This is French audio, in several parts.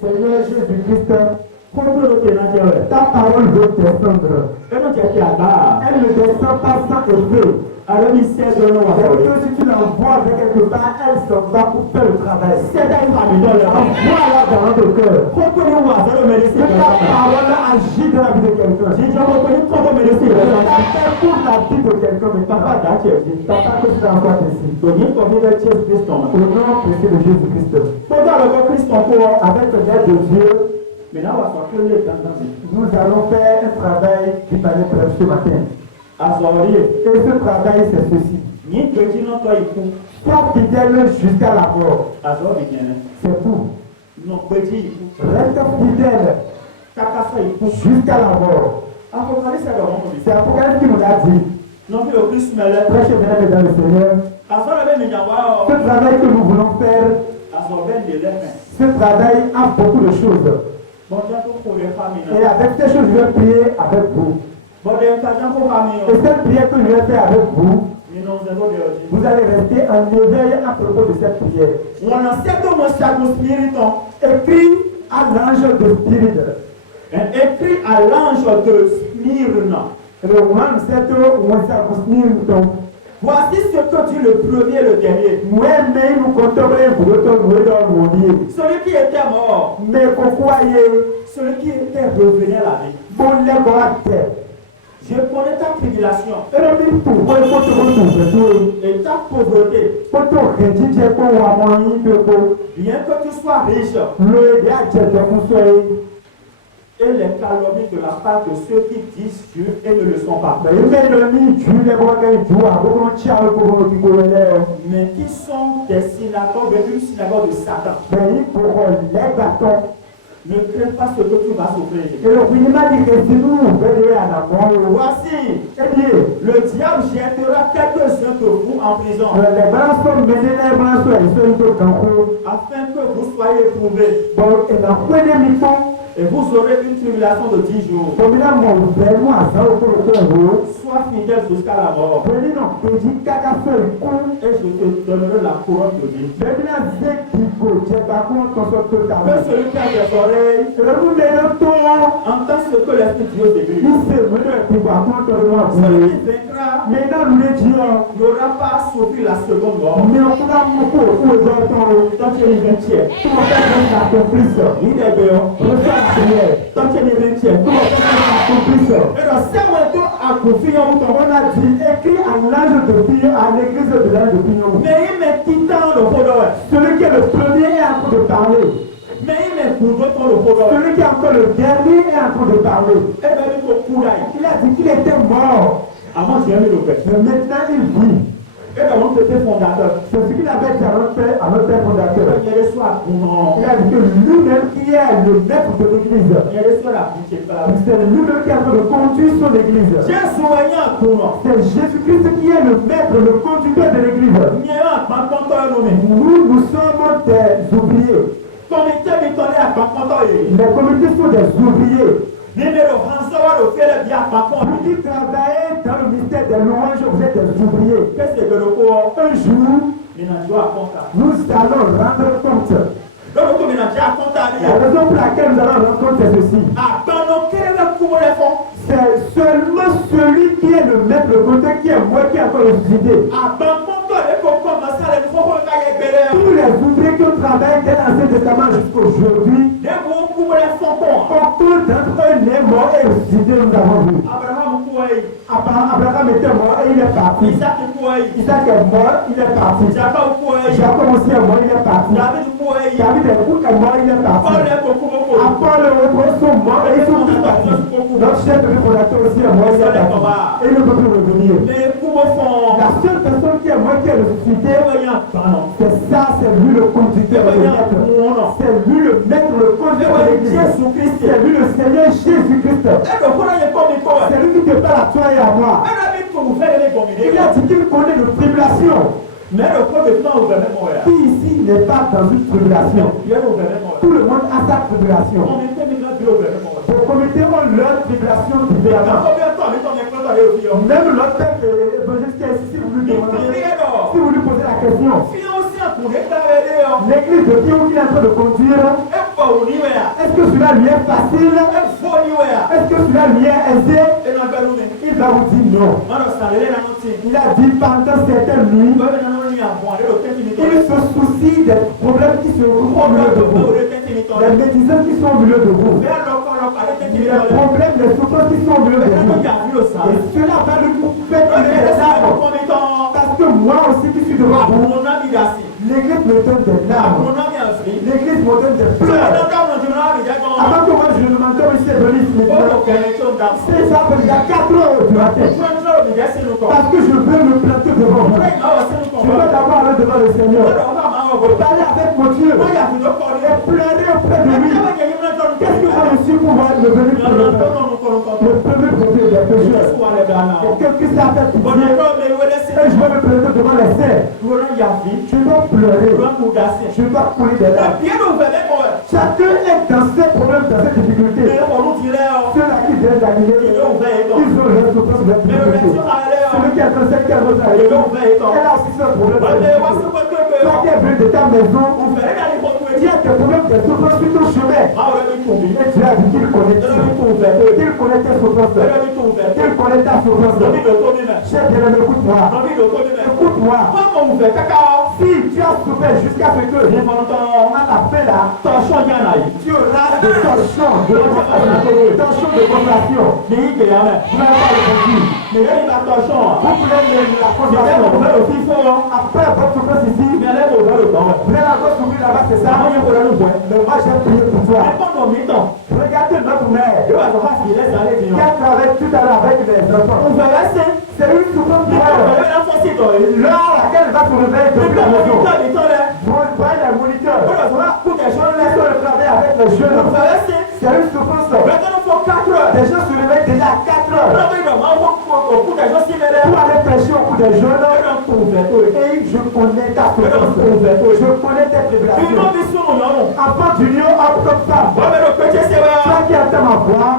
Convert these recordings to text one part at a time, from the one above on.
Seigneur Jésus-Christ, ta parole veut descendre. Elle ne descend pas sans effet. Alors si tu l'envoies vers quelque part, elle s'en va pour faire le travail. Envoie-la dans notre cœur. Que ta parole agit dans la vie de quelqu'un. Ça fait pour la vie de quelqu'un, mais papa, que tu l'envoies ici. Au nom précieux de Jésus-Christ. Avec l'aide de Dieu, nous allons faire un travail qui paraît prêt ce matin. Et ce travail, c'est ceci. Sois fidèle jusqu'à la mort. C'est tout. Reste fidèle jusqu'à la mort. C'est Apocalypse qui nous a dit. Très chers mesdames et Seigneur, ce travail que nous voulons faire, ce travail a beaucoup de choses. Et avec ces choses, je vais prier avec vous. Et cette prière que je vais faire avec vous, vous allez rester en éveil à propos de cette prière. Écrit à l'ange de Spirite. Écrit à l'ange de Smyrna. Voici ce que dit le premier et le dernier. Celui qui était mort, celui qui était revenu à la vie. Je connais ta tribulation et ta pauvreté. Bien que tu sois riche, et les calomnies de la part de ceux qui disent Dieu et ne le sont pas. Mais qui sont des synagogues, une synagogue de Satan. Ne crains pas ce que tu vas souffrir. Voici, le diable jettera quelques-uns de vous en prison, afin que vous soyez éprouvés. Et vous aurez une tribulation de 10 jours. Sois fidèle jusqu'à la mort. Et je te donnerai la couronne de vie. Que celui qui a des oreilles entend ce que l'Esprit Dieu débute. Celui qui vaincra n'aura pas souffert la seconde mort. Toi tu es le 20e. Il est béant. Toi tu es le 20e. On a dit écrit à l'âge de Pignon, à l'église de l'âge de Pignon. Mais il m'est quittant le follower. Celui qui est le premier est en train de parler. Mais il m'est pour d'autres le follower. Celui qui est encore le dernier est en train de parler. Il a dit qu'il était mort. Avant tu as mis le père. Mais maintenant il vit. Et dans notre père fondateur, c'est ce qu'il avait dit à notre père fondateur. Il a dit que lui-même qui est le maître de l'église, c'est lui-même qui a fait le conduire sur l'église. C'est Jésus-Christ qui est le maître, le conducteur de l'église. Nous sommes des ouvriers. Les comités sont des ouvriers. Vous qui travaillez dans le ministère des louanges, vous êtes des ouvriers. Un jour, nous allons rendre compte. La raison pour laquelle nous allons rendre compte, c'est ceci. C'est seulement celui qui est le maître, le côté qui est moi qui a encore les idées. Tous les ouvriers qui travaillent dès l'Ancien Testament jusqu'aujourd'hui, aucun d'entre eux n'est mort et ressuscité, nous avons vu. Abraham était mort et il est parti. Isaac est mort, il est parti. Jacob aussi est mort, il est parti. David est mort, il est parti. Paul et autres sont morts et ils sont tous partis. Notre chef de fondateur aussi est mort, il est parti. Et il ne peut plus revenir. La seule personne qui est morte, qui est ressuscité, c'est ça, c'est lui le conducteur de l'être. C'est lui le maître, le conducteur de l'église. C'est lui le Seigneur Jésus-Christ. C'est lui qui te parle à toi et à moi. Il a dit qu'il connaît nos tribulations. Mais le qui ici n'est pas dans une tribulation. Tout le monde a sa tribulation. Les comités ont leur tribulation différente. Même l'autre père évangéliste qui est ici, si vous lui demandez, si vous lui posez la question, l'église de qui il est en train de conduire, est-ce que cela lui est facile? Est-ce que cela lui est aisé? Il va vous dire non. Il a dit pendant certaines nuits, il se soucie des problèmes qui se trouvent au milieu de vous, des médisants qui sont au milieu de vous, les problèmes, les souffrances qui sont au milieu de vous. Et cela va lui faire des larmes. Parce que moi aussi qui suis devant vous, l'église me donne des larmes. L'église me donne des pleurs. Avant que moi je ne m'entende ici et venu ici, c'est ça, il y a 4 heures du matin. Parce que je veux me planter devant vous. Je veux d'abord aller devant le Seigneur. Parler avec mon Dieu. Et pleurer auprès de lui. Qu'est-ce que je suis pour moi de venir pour le premier côté des pécheurs? Et qu'est-ce que ça a fait pour Dieu? Et je veux me planter devant les saints. Je dois pleurer. Je dois couler des larmes. Chacun est dans ses problèmes, dans ses difficultés. Ceux-là qui viennent d'arriver, ils ont leur souffrance, leur difficulté. Celui qui a 37 15 ans, elle a aussi ce problème. Toi qui es venu de ta maison, tu as des problèmes de souffrance sur ton chemin. Et tu as dit qu'il connaît tes souffrances. Qu'il connaît ta souffrance. Cher bien-aimé, écoute-moi. Écoute-moi. Si tu as souffert jusqu'à ce que on a la paix là, tu auras des torchons de conversion. Vous n'avez pas le conflit. Vous prenez la conversion. Après votre souffrance ici, vous allez encore souffrir là-bas, c'est ça? Mais moi j'ai prié pour toi. Regardez notre mère qui a travaillé tout à l'heure avec les enfants. C'est une souffrance pour elle. L'heure à laquelle elle va se réveiller depuis la maison. Vous voyez les moniteurs. Ils sont au travail avec les jeunes. C'est une souffrance. Des gens se réveillent déjà à 4 heures. Pour aller pêcher au coup des jeunes. Et je connais ta souffrance. Je connais tes tribulations. Enfant d'union, homme comme femme. Toi qui entends ma voix,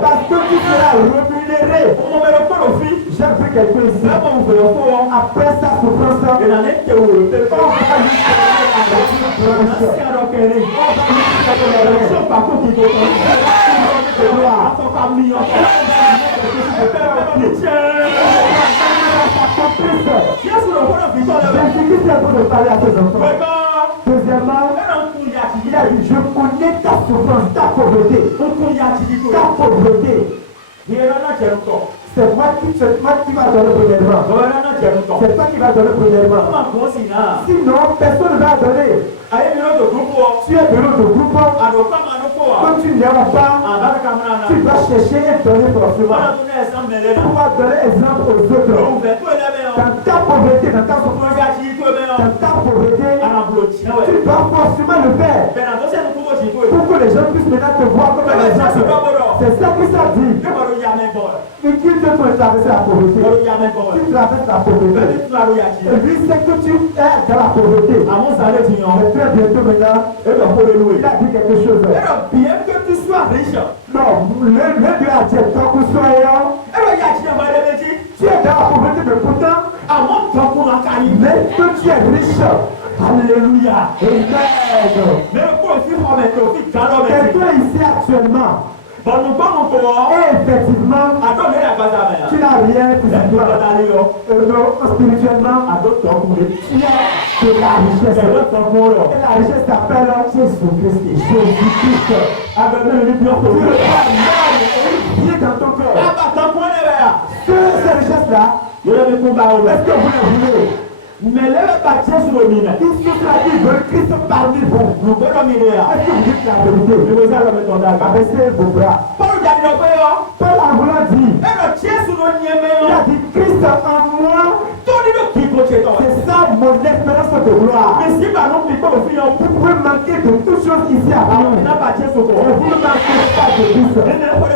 parce que tu seras rémunéré. J'ai vu quelqu'un ici. Après sa souffrance, on va lui deuxièmement, il a dit, je connais ta souffrance, ta pauvreté. Ta pauvreté. C'est moi qui va donner premièrement. C'est toi qui va donner premièrement. Sinon, personne ne va donner. Tu es bureau de groupe. Quand tu n'aimes pas, tu vas chercher et donner forcément. Tu vas donner exemple aux autres. Dans ta pauvreté, dans ta souffrance, dans ta pauvreté, tu dois forcément le faire. Pour que les gens puissent maintenant te voir comme un exemple. C'est ça que ça dit. Mais qui te peut traverser la pauvreté? Tu traverses la pauvreté. Et lui sait que tu es dans la pauvreté. Mais très bientôt maintenant, il a dit quelque chose. Bien que tu sois riche. Non, le Dieu a dit tant que soyons. Tu es dans la pauvreté, mais pourtant, mais que tu es riche. Alléluia. Amen. Quelqu'un ici actuellement. Et effectivement, tu n'as rien physiquement. Spirituellement, tu as de la richesse. Et la richesse s'appelle Jésus-Christ. Jésus-Christ. Tu es dans ton cœur. Cette richesse-là, est-ce que vous la voulez? Mais là, il veut Christ parmi vous. Est-ce que vous dites la vérité? Abaissez vos bras. Paul en voulant dire, il a dit Christ en moi. C'est ça mon espérance de gloire. Mais si par nous piquons au fil, Vous pouvez manquer de toutes choses ici à on Lyon. n'a pas de ce Mais vous ne manquez pas de tout ça. Vous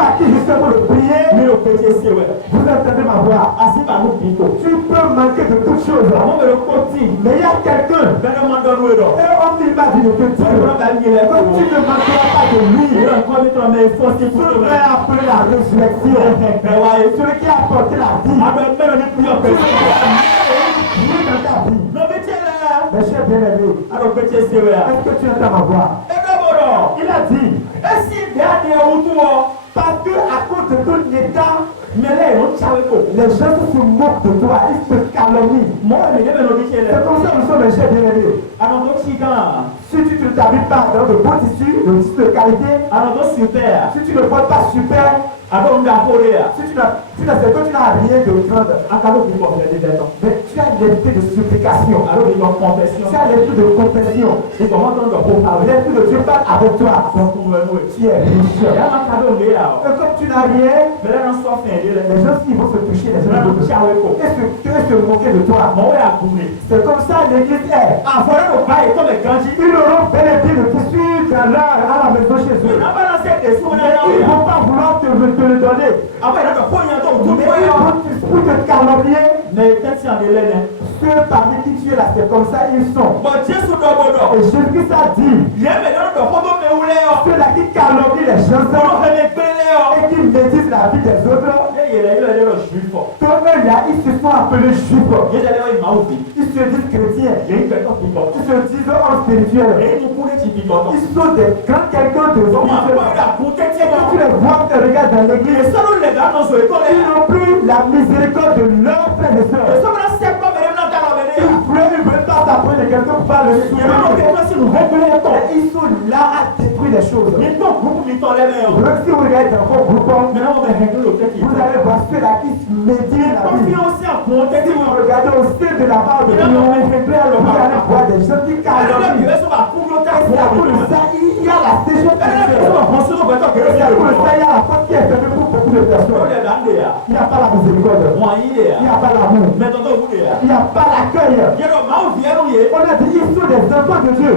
à qui justement de prier, Mais au PTC, ouais. vous entendez ma voix. Assis par nous piquons. Tu peux manquer de toutes choses. Avant de le côté, Mais il y a quelqu'un, ben le monde donne le et on ne va dire que tu on va gagner les que tu ne manqueras pas de lui. il va encore mettre mes forces pour Ce le vrai appeler la résurrection. Ben ouais. Celui qui a apporté la vie. Après, même le plus en Celui personne. qui a mis dans ta vie. Non, mais tiens là. Mes chers bien-aimés, Alors, PTC, ouais. est-ce que tu entends ma voix? Et d'abord, Il a dit, et si dernier autour, parce que à cause de ton état, mais là, on savait pas. les gens se moquent de toi, ils te calomnient. Moi, mais il y avait le métier C'est là. comme ça que nous sommes mes chers bien-aimés. Alors, donc, si quand, Si tu ne t'habilles pas dans de beaux tissus, de tissus de qualité, alors, donc, super. si tu ne portes pas super, Alors, on a volé. si tu n'as rien de grande, Alors, on peut faire des bêtes. mais tu as l'esprit de supplication, Alors, ils ont confession. tu as l'esprit de compassion, Et comment on doit parler? l'esprit de Dieu parle avec toi, Donc, on va nous. tu es riche. Il y a un cadeau là. Et comme tu n'as rien, Mais là, on s'en fait. les gens qui vont se toucher, les Là, gens on vont tient avec vous. se moquer de toi. Bon, ouais, à courir. C'est comme ça l'église est. Ah, voilà le bail, comme les gandis. Ils auront bel et bien le tissu dans l'heure à la maison chez Mais eux. on a balancé des sous, on Mais ils ne vont pas vouloir te le donner. après, il y a des poignards dans tout Mais le ils monde. vont pour te calomnier. Mais peut-être en Hélène. Ceux parmi qui tu es là, c'est comme ça ils sont. Bon, Jésus doit bon. Et Jésus-Christ a dit, Il y a maintenant de photo mais où les gens. ceux-là qui calomnient les gens On fait les pélés. et qui méditent la vie des autres, Il est le juif. comme là, ils se font appeler juifs. Il est allé il m'a oublié. Ils se disent chrétiens. Il y a une personne qui porte. Ils se disent hommes spirituels. Et nous pour les types portent. Ils sont des grands quelqu'un de Comment spirituel. il a compté Et quand tu les vois, tu regardes dans Et l'église, selon les gars dans son école, ils n'ont plus la miséricorde de leurs frères et et sœurs. selon la septembre, il y a un temps à venir. Ils ne veulent pas t'apprendre de quelqu'un pour pas le Il y a un soutenir. autre qui nous réguler ton. Et ils sont là à détruire les choses. Mais ton groupe, il t'en lève. Donc si vous regardez dans vos groupes, Maintenant, on va régler le tête. vous allez voir ceux-là qui méditent la Comme vie. il y a aussi un compte, Si vous regardez au sein de la part de Dieu, vous allez voir des gens qui calomnient. Et c'est à cause de ça, il y a la sécheresse. Et c'est à cause de ça, il y a la faute qui est faite pour beaucoup de personnes. Il n'y a pas la miséricorde. Il n'y a pas l'amour. Il n'y a pas l'accueil. On a dit ils sont des enfants de Dieu.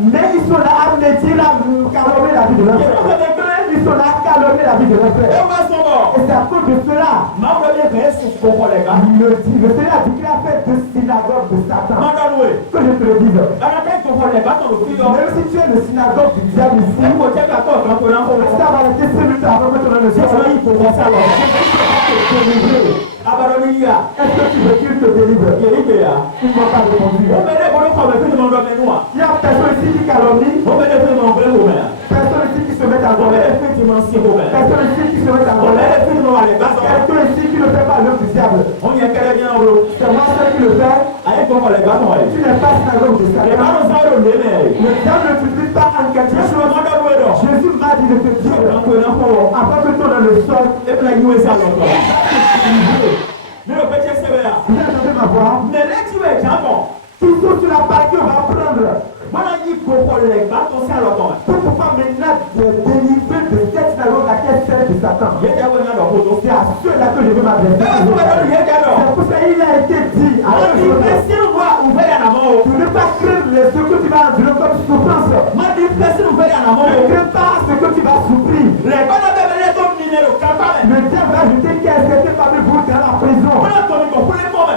Mais ils sont là à médire, à calomnier la vie de leur frère. Ils sont là à calomnier la vie de leur frère. Et c'est à cause de cela. Le Seigneur a dit qu'il a fait deux synagogues de Satan. Que je te le dise. Même si tu es le synagogue du diable ici, ça va rester 5 minutes avant que tu aies le ciel. Est-ce que tu veux qu'il te délivre? Ils ne m'ont pas répondu. Il y a personne ici qui calomnie, personne ici qui se met en colère, personne ici qui se met en colère, quelqu'un ici qui ne fait pas l'œuvre du diable. C'est moi seul qui le fait. Tu n'es pas synagogue de Satan. Le diable ne t'utilise pas en quelque chose. Jésus m'a dit de te dire, avant que tu aies le sol, Mais le petit sévère. vous entendez ma voix? Mais là, tu es jambon. Tout ce sur la partie, on va prendre. Voilà, il faut qu'on les batte, on sait alors comment. Pour pouvoir maintenant te délivrer de cette synagogue à laquelle celle de Satan. Il y a des gens dans le C'est à ceux-là que je veux m'adresser. C'est pour ça qu'il a été dit. Alors, tu ne pas craindre ce que tu vas endurer comme souffrance. Ne crains pas ce que tu vas souffrir. Le diable va jeter quelqu'un parmi vous dans la prison.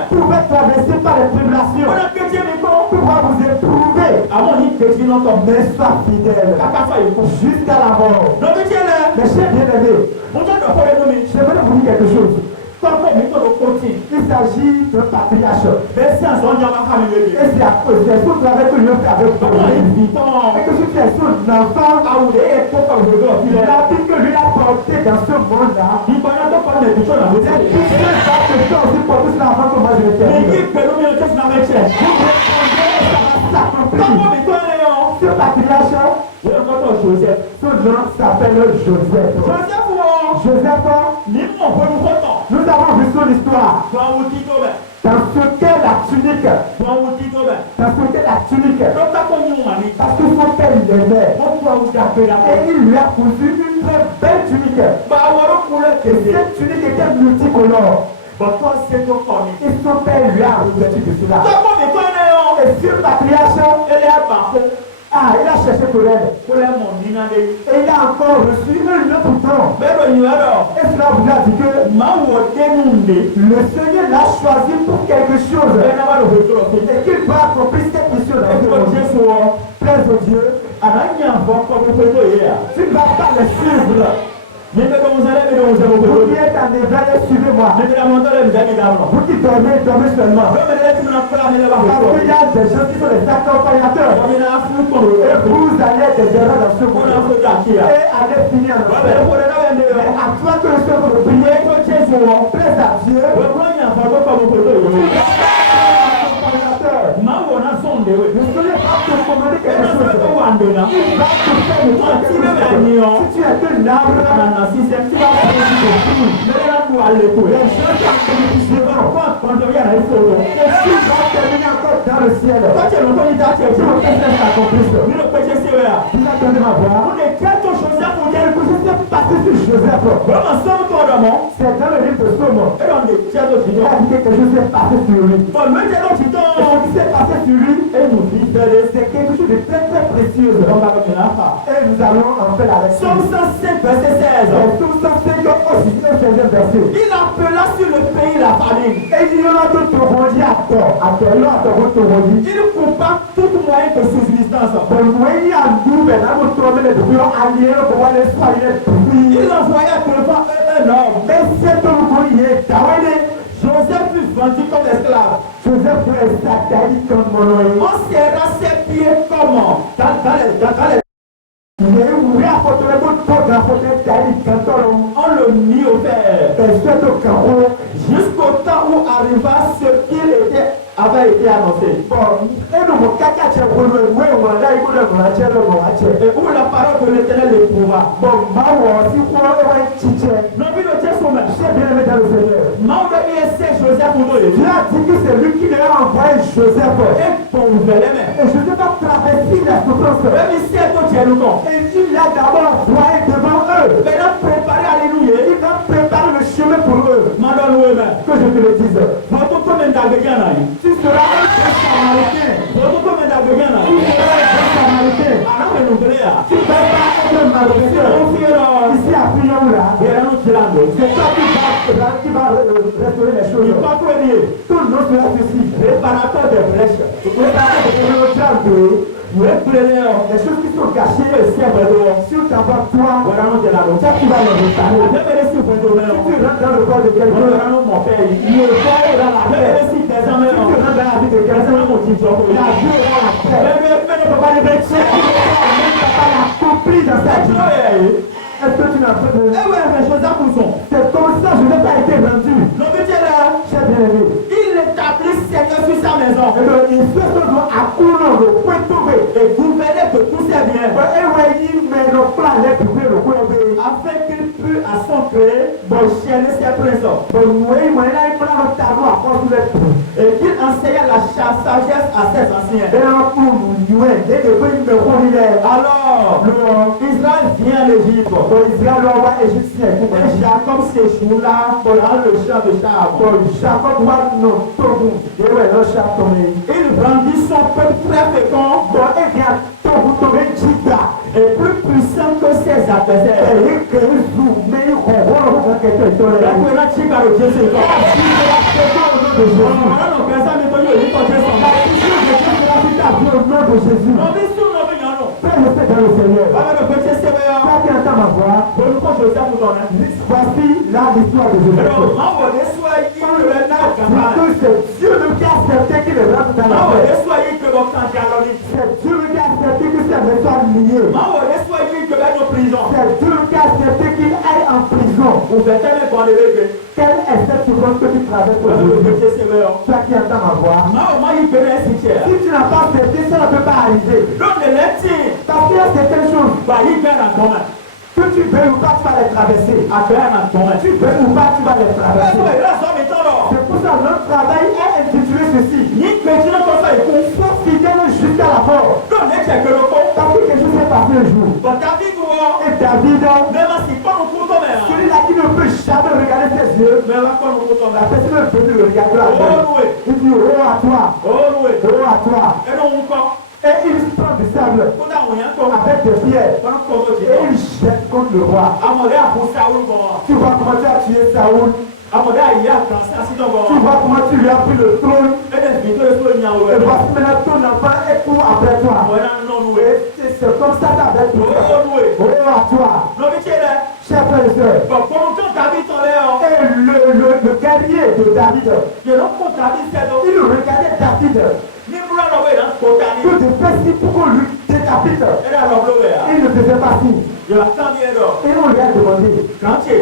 Pour vous traverser par les tribulations. Pour pouvoir vous éprouver. Mais sois fidèle jusqu'à la mort. Mes chers bien-aimés, j'aimerais vous dire quelque chose. Il s'agit d'un patriarche. Et c'est à cause de ce travail que je fais avec vous. Et que je suis son enfant. La vie que lui a portée dans ce monde-là. C'est tout ce ça que je aussi pour tout l'enfant que moi je vais terminer. Ce patriarche, son nom s'appelle Joseph. Joseph, nous avons vu son histoire. Dans ce qu'est la tunique. Parce que son père l'aimait. Et il lui a cousu une très belle tunique. Et cette tunique était multicolore. Et son père lui a à l'ouverture de cela. Tọ́kọ̀ mi kọ́ ẹ̀ ọ́. Et sur la création, Ele àgbà fún. il a cherché pour elle. Kó lẹ́ mọ̀ nínú adé. Et il a encore reçu un autre temps. Bẹ́ẹ̀ ló yin ẹ̀rọ. Et cela voulait dire que Màá wọ̀ dénú ndé. le Seigneur l'a choisi pour quelque chose. Bẹ́ẹ̀ náà wà lóko tó lọ sí. Et qu'il va accomplir cette mission dans ce Ẹ̀kọ́ monde. Jésù wọ. Plaise au Dieu. Àná yàn fọ́ kọ́ mi pé tó yẹ à. Tu ne vas pas le suivre. Ní bẹ́ẹ̀ tó ń sẹ́lẹ̀ mi ló ń sẹ́lẹ̀ mi. Vous qui êtes en éveil, suivez-moi. Ní bẹ́ẹ̀ mo tọ́lẹ̀ mi dá mi dá lọ. Vous qui dormez, dormez seulement. Bẹ́ẹ̀ mi lẹ́tí mi náà fúlà mi lẹ́wà Parce fún qu'il y a des gens qui sont des accompagnateurs. Wọ́n mi náà fún kọ̀ọ̀ Et rẹ̀. vous allez être des erreurs dans ce Wọ́n náà monde. fún kàkí à. Et allez finir en Wọ́n enfer. bẹ̀rẹ̀ fún ẹ̀ náà wẹ̀ ní Mais ẹ̀. à toi que le Seigneur vous prie, Ìyẹn tó Jésù wọ. plaise à Dieu. Wọ́n kọ́ yàn fọ́ tó kọ́ mi pé tó yẹ. Accompagnateur. Màá wọ̀ náà sọ̀ ndé wẹ̀. Le Seigneur va te commander Ẹ quelque náà sọ pé chose. wà ndé náà. Il va te faire le temps Si bẹ́ẹ̀ bẹ́ẹ̀ ni ọ́. Si tu es un arbre, Ànànà sísẹ́ tí wàá fọ́ sí kò fún mi. Mẹ́rin náà kú alẹ́ kù les ẹ̀. gens qui ont commis Ṣé bá kọ́ àkọ́jọ yàrá ìfowó? et s'il va terminer encore dans le ciel. Tọ́jú ẹ̀rọ tó ní dájú ẹ̀ Tu fún veux mi. que ça s'accomplisse. Nínú pé Jésù wẹ̀ à. Tu vas donner ma voix. Ó lè kí ẹ̀tọ́ ṣọ́ṣẹ́ fún jẹ́. Quelque chose s'est passé sur Joseph. Bọ́lá sọ́mù tó ọ̀dọ̀ mọ́. C'est dans le livre de Somme. Ẹ lọ́n lè kí ẹ̀tọ́ sí Il jọ. a dit que quelque chose s'est passé sur lui. Bọ̀ méje ló ti Et tán. ce qui s'est passé sur lui, Et nous vit fẹ́rẹ́. c'est quelque chose de très très précieux. On va comme là. Et nous allons en faire la lecture. Somme 105, verset 16. Et tout ça, c'est que aussi un 16e verset. Il appela sur le pays la famine. Et il y en a d'autres rebondis à tort. À tort, là, à tort, votre rebondis. Il coupa tout moyen de subsistance. Bon, nous, il y a nous, mais là, nous trouvons les deux alliés pour voir les soigner. Il envoya devant eux un homme. Mais c'est un courrier. Joseph fut vendu comme esclave. Joseph est satanique comme monoïde. On serra ses pieds comme dans les. Mais oui, à côté de votre corps, à côté de David, quand On le mit au fer. c'est au carreau. Jusqu'au temps où arriva ce qu'il avait été annoncé. Bon, et nous, mon caca, tu as voulu, oui, on a eu le moitié, le moitié. Et où la parole de l'Éternel l'éprouva. Bon, Mawa, si vous avez un titché, Non, mais le Dieu sommet. c'est bien aimé dans le Seigneur. Maude essaie Joseph pour nous. Dieu a dit que c'est lui qui lui a envoyé Joseph. Et pour vous les mains. Et Joseph a traversé la souffrance. Même ici, à toi, tu es le camp. Et il l'a d'abord envoyé devant eux. Maintenant, préparez, alléluia. Il va préparer le chemin pour eux. Madame Ouémen. Que je te le dise. Votre commune d'Agriana. Tu seras un bon samaritain. Votre commune d'Agriana. Tu seras un bon samaritain. Alors, mais nous voulons. Tu ne vas pas être un malfaiteur. Ici à Piyoula, c'est toi qui va restaurer les choses. Tout le monde sera ceci. Réparateur des brèches. Préparateur des choses qui sont cachées. Si on t'envoie toi, ça tu vas les réparer. Si tu rentres dans le corps de quelqu'un, le corps est dans la paix. Si tu rentres dans la vie de quelqu'un, la vie est dans la paix. Tu n'as pas l'accompli dans sa vie. Est-ce que tu n'as pas de... C'est comme ça, je n'ai pas été rendu. J'ai bien aimé. Il établit Seigneur sur sa maison. Et donc, il fait ce doigt à coulant le point tombé. Et gouverner de tous ses biens. Et ouais, il met le plan, les publics, le point tombé. Afin qu'il pût à son gré enchaîner ses princes. Donc, oui, moi, là, il prend le tableau à cause de tout. Et qu'il enseigne la sagesse à ses anciens. Et là, pour nous, dès que il me connaît, Alors, Israël vient à l'Égypte. Israël, le roi égyptien, Et Jacob séjourne là dans le champ de charbon. Jacob, moi, non, tout le monde, le chat tombé. Il brandit son peuple très fécond. Bon, et bien, tout le monde, Jida. Et plus puissant que ses adversaires. Et que vous, mais il comprend que quelqu'un est tombé. La première chica de Dieu, c'est quoi? De Jésus. On a pensé à mettre le portrait son nom. Au nom de Jésus. On dit sur le nom. Fais le fait dans le Seigneur. On va le petit sévère. Toi qui entends ma voix, Bon, nous pensons Joseph nous donne. voici là l'histoire de Joseph. Alors, on va soyez le renard Parce que c'est Dieu le qui a accepté qu'il est rentré dans la on paix. va soyez que votre candidat. C'est Dieu le qui a accepté que ses mains soient liées. On va soyez que votre prison. C'est Dieu le qui a accepté qu'il aille en prison. Vous faites tellement pour les Quelle est cette seconde que tu traverses le aujourd'hui? petit sévère. Toi qui entends ma voix. Non, il connaît si cher. Si tu n'as pas accepté, ça ne peut pas arriver. Donc, le lecture, Parce qu'il y a certaines choses bah, il vient à ton main. que tu veux ou pas, tu vas les traverser. À faire à ton main. Tu veux ou pas, tu vas les traverser. C'est pour ça que notre travail est intitulé ceci. Ni chrétien comme ça, il faut. Sois fidèle jusqu'à la mort. Donc, les chèques le font. Parce que quelque chose s'est passé un jour. Donc, David, Et David, même si pas au coup de mer. celui-là qui ne peut jamais regarder ses yeux, Mais là, pas au coup de la mer. personne ne peut plus le regarder la Oh, tête. oui. Il dit, oh à toi, Oh oui. oh à toi. Et non encore. Et il prend du sable Quand on a encore. avec des pierres et il jette contre le roi. Amọ̀dé àbúsá orúkọ. Tu vois comment tu as tué Saoul. Amọ̀dé àyè àkànṣe àṣìdọ̀gbọ̀. Tu vois comment tu lui as pris le trône. Ẹ̀dẹ̀ fi tó èso ìyàwó Et ẹ̀. voici maintenant ton enfant est tout après toi. Àwọn ẹ̀rọ náà nù Et ẹ̀. c'est comme ça qu'avec toi. Ó nù ẹ̀. Oh à toi, Lọ́bí tí ẹ lẹ. chers frères et sœurs. Bọ̀gbọ́n tó tàbí tọ́lẹ̀ ọ. Et le guerrier de David, Yẹ̀rọ kó tàbí sẹ́dọ̀. il regardait David. Ní múra lọ́wọ́ ìdá kó tàbí. Que de faire si pour qu'on lui décapite. Ẹ̀dá lọ lọ́wọ́ ẹ̀. Il ne faisait pas si. Yẹ̀rọ tán ní ẹ̀dọ̀. Et on lui a demandé, Kàńtì.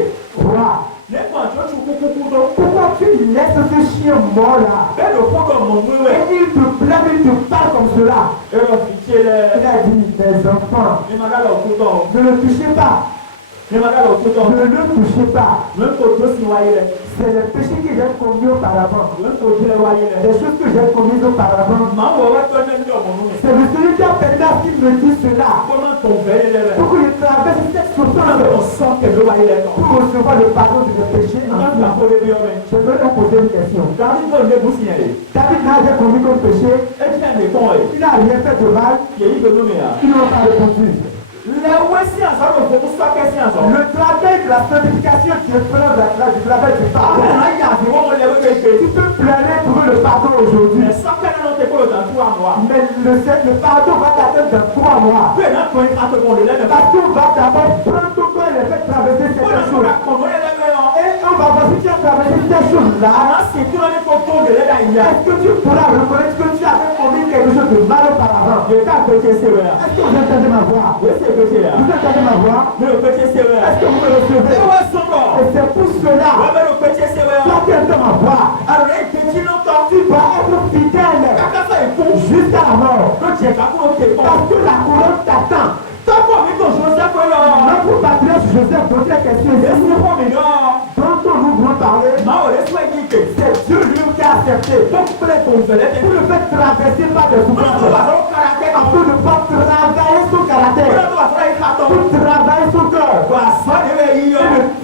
roi, Nípa tó tu kúkúkú tó. pourquoi tu laisses ce chien mort là? Bẹ́ẹ̀ ló fọ́dọ̀ mọ̀ mú ẹ̀. Et il te blâme, il te parle comme cela. Ẹ̀rọ fi tí ẹ lẹ. Il a dit, mes enfants, Ní ma dá lọ kú tọ̀. ne le touchez pas. Ní ma dá lọ kú tọ̀. Ne le touchez pas. Ní kò tó sí wáyé rẹ̀. C'est le péché que j'ai commis auparavant. Ní kò tó lẹ wáyé rẹ̀. Les choses que j'ai commises auparavant. Màá wọ̀ wá tó ní ọmọ mú mi. C'est le celui qui a permis à qui me dit cela. Kó má tó bẹ́ẹ̀ lẹ rẹ̀. Pour que je traverse cette souffrance. Kó sọ kẹ̀lé wáyé rẹ̀ tọ̀. Pour recevoir le pardon de mes péchés. Ní ọ̀gá kó débi ọmọ ẹ̀. Je veux leur poser une question. Gàdí tó lé bùsùn yẹn. David n'a rien commis comme péché. Ẹ ti ẹ̀ nìkan ẹ̀. Il n'a rien fait de mal. Yèyí tó lómi à. Ils n'ont pas répondu. Lẹ́wọ́ sí àṣọ ló fò sọ kẹ́sí àṣọ. Le travail de la sanctification qui est fait du travail du Àwọn pardon. ẹ̀rọ ayé àti wọ́n lẹ́wọ́ kékeré. Tu peux pleurer pour le pardon aujourd'hui. Mais sọ́kẹ́ náà ló ti kó lọ tàn tó àmọ́ wa. Mais le pardon va t'atteindre dans 3 mois. Bẹ́ẹ̀ náà tó ń àtọ̀kọ̀ lè lẹ́nu. Parce qu'on va d'abord prendre tout le temps et les faire traverser Ó lọ cette sọ̀rọ̀ chose. àkọ̀mọ́ yẹn lẹ́nu yọ. Et on va voir si tu as traversé cette chose-là. Àwọn sì tí wọ́n ní kó tó lè lẹ́dà ìyá. Est-ce que tu pourras reconnaître que tu as commis quelque chose de mal auparavant? Yèká àgbẹ̀tẹ̀ ṣe rẹ̀ à. Est-ce que vous entendez ma voix? Wọ́n sì gbẹ̀tẹ̀ à. Vous entendez ma voix? Mi ò gbẹ̀tẹ̀ ṣe rẹ̀ à. Est-ce que vous me recevez? Ẹ wá sọ̀rọ̀. Et c'est pour cela, Wọ́n bẹ̀rẹ̀ gbẹ̀tẹ̀ ṣe rẹ̀ à. toi qui entends ma voix, Àrùn ìgbẹ̀tì ló tọ́. tu vas être fidèle Kákásá ìkú. jusqu'à la mort. Ló jẹ kakúrò kékọ́. Parce que la couronne t'attend. Tọ́pọ̀ mi kò ṣoṣẹ́ pé lọ. Notre patriarche Joseph posait la question Èsì ici, fún mi náà. dont nous voulons parler. Màá wò lé sún ẹ̀yìn ìpè. C'est Dieu lui qui a accepté. Tó kúlẹ̀ tó ń fẹ̀lẹ́ tẹ̀. Pour le faire traverser par des Bọ́lá tó wà souffrances. sọ́rọ́ kárakẹ́ kan. Afin de pouvoir travailler son Bọ́lá caractère. tó wà sọ́rọ́ ìka tọ̀. Pour travailler son cœur. Wà sọ́ ìwé yíyọ.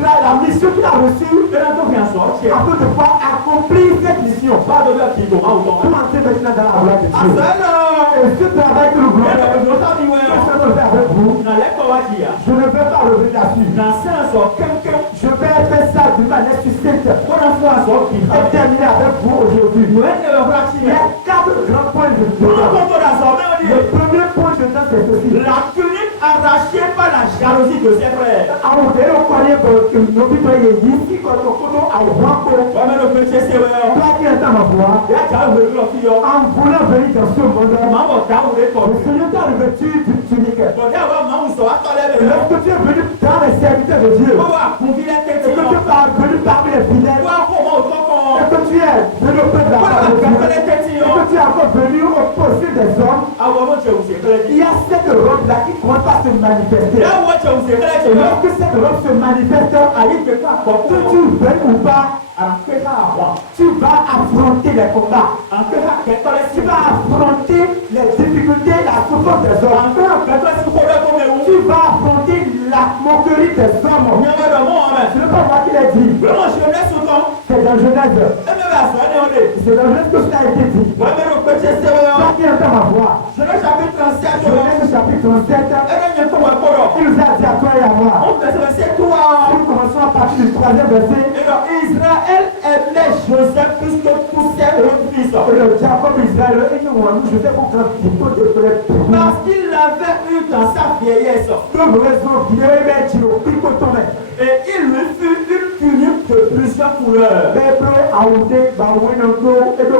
Et la mission qu'il a reçue. Bọ́lá tó fi àṣọ ṣe. Afin de pouvoir accomplir cette mission. Bá a dọ́bí àti ìgò máa wù tán. Pour entrer maintenant dans la gloire de Dieu. Àṣẹ náà. Et ce travail que nous voulons Ẹ̀rọ faire, ìdò sábì wẹ̀ que ọ́. je veux faire avec vous, Nàlẹ́kọ̀ọ́ wá jìyà. je ne vais pas revenir là-dessus. Nà sẹ́ǹsọ̀ kẹ́kẹ́. Je vais faire ça d'une manière succincte Bọ́lá fún àṣọ kì í. et terminer avec vous aujourd'hui. Ìwé ní ẹ̀rọ fúra sí Il y yẹn. a 4 grands points de Bọ́lá dedans. tó tó dà sọ mẹ́rin Le ni. premier point dedans, c'est ceci. La tunique arrachée par la jalousie de ses frères. Àwọn òbẹ̀rẹ̀ ọkọ̀ọ́yẹ bọ̀rọ̀ lóbítọ̀ yẹ yìí sí kọ̀tọ̀kọ̀tọ̀ àwòrán kó. Wọ́n mẹ́rin ló fi ṣe ṣe wẹ̀ ọ́. Toi qui entends ma voix, Ìyá ìjà ìwé lọ sí yọ. en voulant venir dans ce monde, Màá bọ̀ dáhùn rẹ̀ tọ̀. le Seigneur t'a revêtu d'une tunique. Bọ̀dé àwọn máa ń sọ àtọ́lẹ̀ Et rẹ̀ lọ. lorsque tu es venu dans les serviteurs de Dieu, Ó wà kún bí lẹ́tẹ̀ et tí que yọ. tu es venu parmi les fidèles, Wọ́n á kó mọ́ òótọ́ kan. et que tu es venu auprès de la Wọ́n á parole de kún Dieu, lẹ́tẹ̀ tí et yọ. que tu es encore venu au procès des hommes, Àwọn ọmọ jẹ òsè kẹlẹ́ il tí. y a cette robe-là qui commence à se manifester. Ìyá àwọn jẹ òsè kẹlẹ́ tí Et yọ. lorsque cette robe se manifeste, Àyè ìgbé ká àpọ̀ que fún tu wọn. veuilles ou pas, Àpé ká àwọn. tu vas affronter les combats. Àpé ká kẹ́tọ́lẹ́ sí. Tu vas affronter les difficultés, la souffrance des hommes. Àpé ká kẹ́tọ́lẹ́ sí kó lẹ́kọ̀ọ́ mẹ́wù. Tu vas affronter la moquerie des hommes. Ìyá ọ̀dọ̀ mọ́ wọn mẹ́. Ce n'est pas moi qui l'ai dit, Vraiment ṣe lẹ́sùn tán. c'est dans Genèse. Ẹ mẹ́rin àṣọ ẹni ọ̀dẹ̀. C'est dans Genèse que cela a été dit. Wọ́n mẹ́rin ò pété ṣe wẹ̀ ọ́. Toi qui entends ma voix, Genèse chapitre 37. Genèse chapitre 37, Ẹ̀rọ yẹn tó wà kọ́rọ̀. il nous a dit à toi et à moi. On fait verset 3. Nous commençons à partir du 3e verset. Et donc Israël aimait Joseph plus que tous ses autres fils. Et le Jacob Israël, et nous, je sais qu'on prend plutôt de près. Parce qu'il l'avait eu dans sa vieillesse. Nous raison qui est mettre au pico tomé. Et il lui fut une tunique de plusieurs couleurs. Peuple a outé, Bawenoto, et le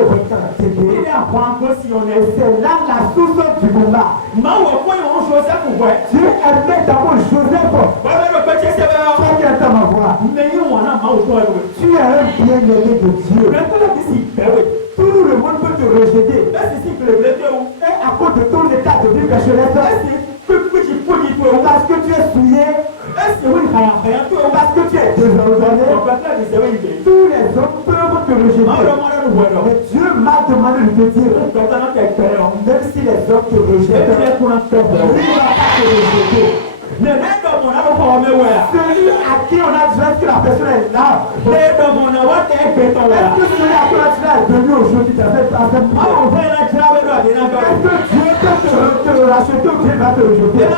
Il est à prendre si on est. c'est là la source du combat. Maman, pourquoi ils ont Joseph ou quoi? Dieu aimait d'abord Joseph. Ouais, mais le petit c'est vrai. Toi qui entends ma voix, Mais il y en a marre au toit. tu es un bien-aimé de Dieu. Maintenant, là, ici, ben oui. Tout le monde peut te rejeter. Est-ce que c'est le blé ou? Et à cause de ton état de vie personnel, Est-ce que petit petit peu? parce que tu es souillé, Est-ce que oui, rien peu? parce que tu es désordonné, On peut faire des erreurs. tous les hommes peuvent te rejeter. Mais Dieu m'a demandé de te dire, même si les hommes te rejettent, Dieu ne va pas te rejeter. Celui à qui on a dit que la personne est là. Est-ce que celui à qui on a dit là est venu aujourd'hui dans cette place? Est-ce que Dieu peut te racheter ou Dieu va te rejeter? Est-ce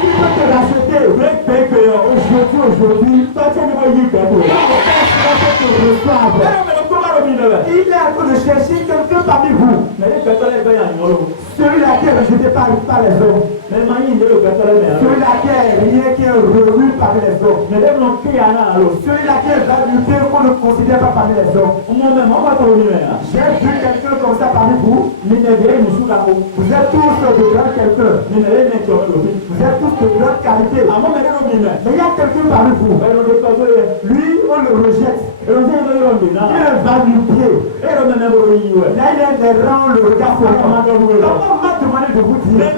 qu'il peut te racheter aujourd'hui? Toi, tu es il est en train de chercher quelqu'un parmi vous. Celui-là qui est rejeté par les hommes. Celui-là qui est revu parmi les hommes. Celui-là qui est validé qu'on ne considère pas parmi les hommes. J'ai vu quelqu'un comme ça parmi vous. Vous êtes tous de grand quelqu'un. Vous êtes tous de grande qualité. Mais il y a quelqu'un parmi vous. Lui, on le rejette. Il est validé. Là, il est des rangs, le regard sur moi. On m'a demandé de vous dire.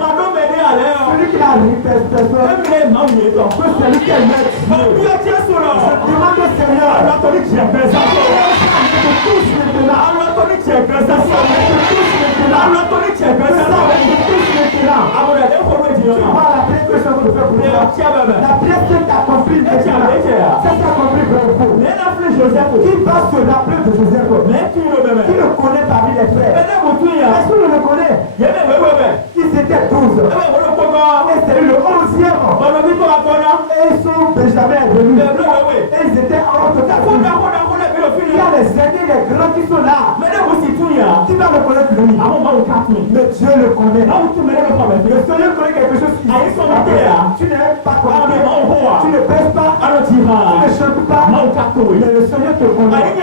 Celui qui a ri, personne. Que celui qui est maître. Je demande au Seigneur. La prière qui est accomplie, c'est accompli pour vous. Qui va se rappeler de Joseph? Qui le connaît parmi les frères? Est-ce que le connaît? Ils étaient 12. Et c'est le 11e. Et ils sont Benjamin venus. Et ils étaient en total. Il y a les aînés, les grands qui sont là. Qui va le connaître lui? Mais Dieu le connaît. Le Seigneur connaît quelque chose qui tu n'es pas connu. Tu ne pèses pas. Tu ne chantes pas. Mais le Seigneur te connaît. Tu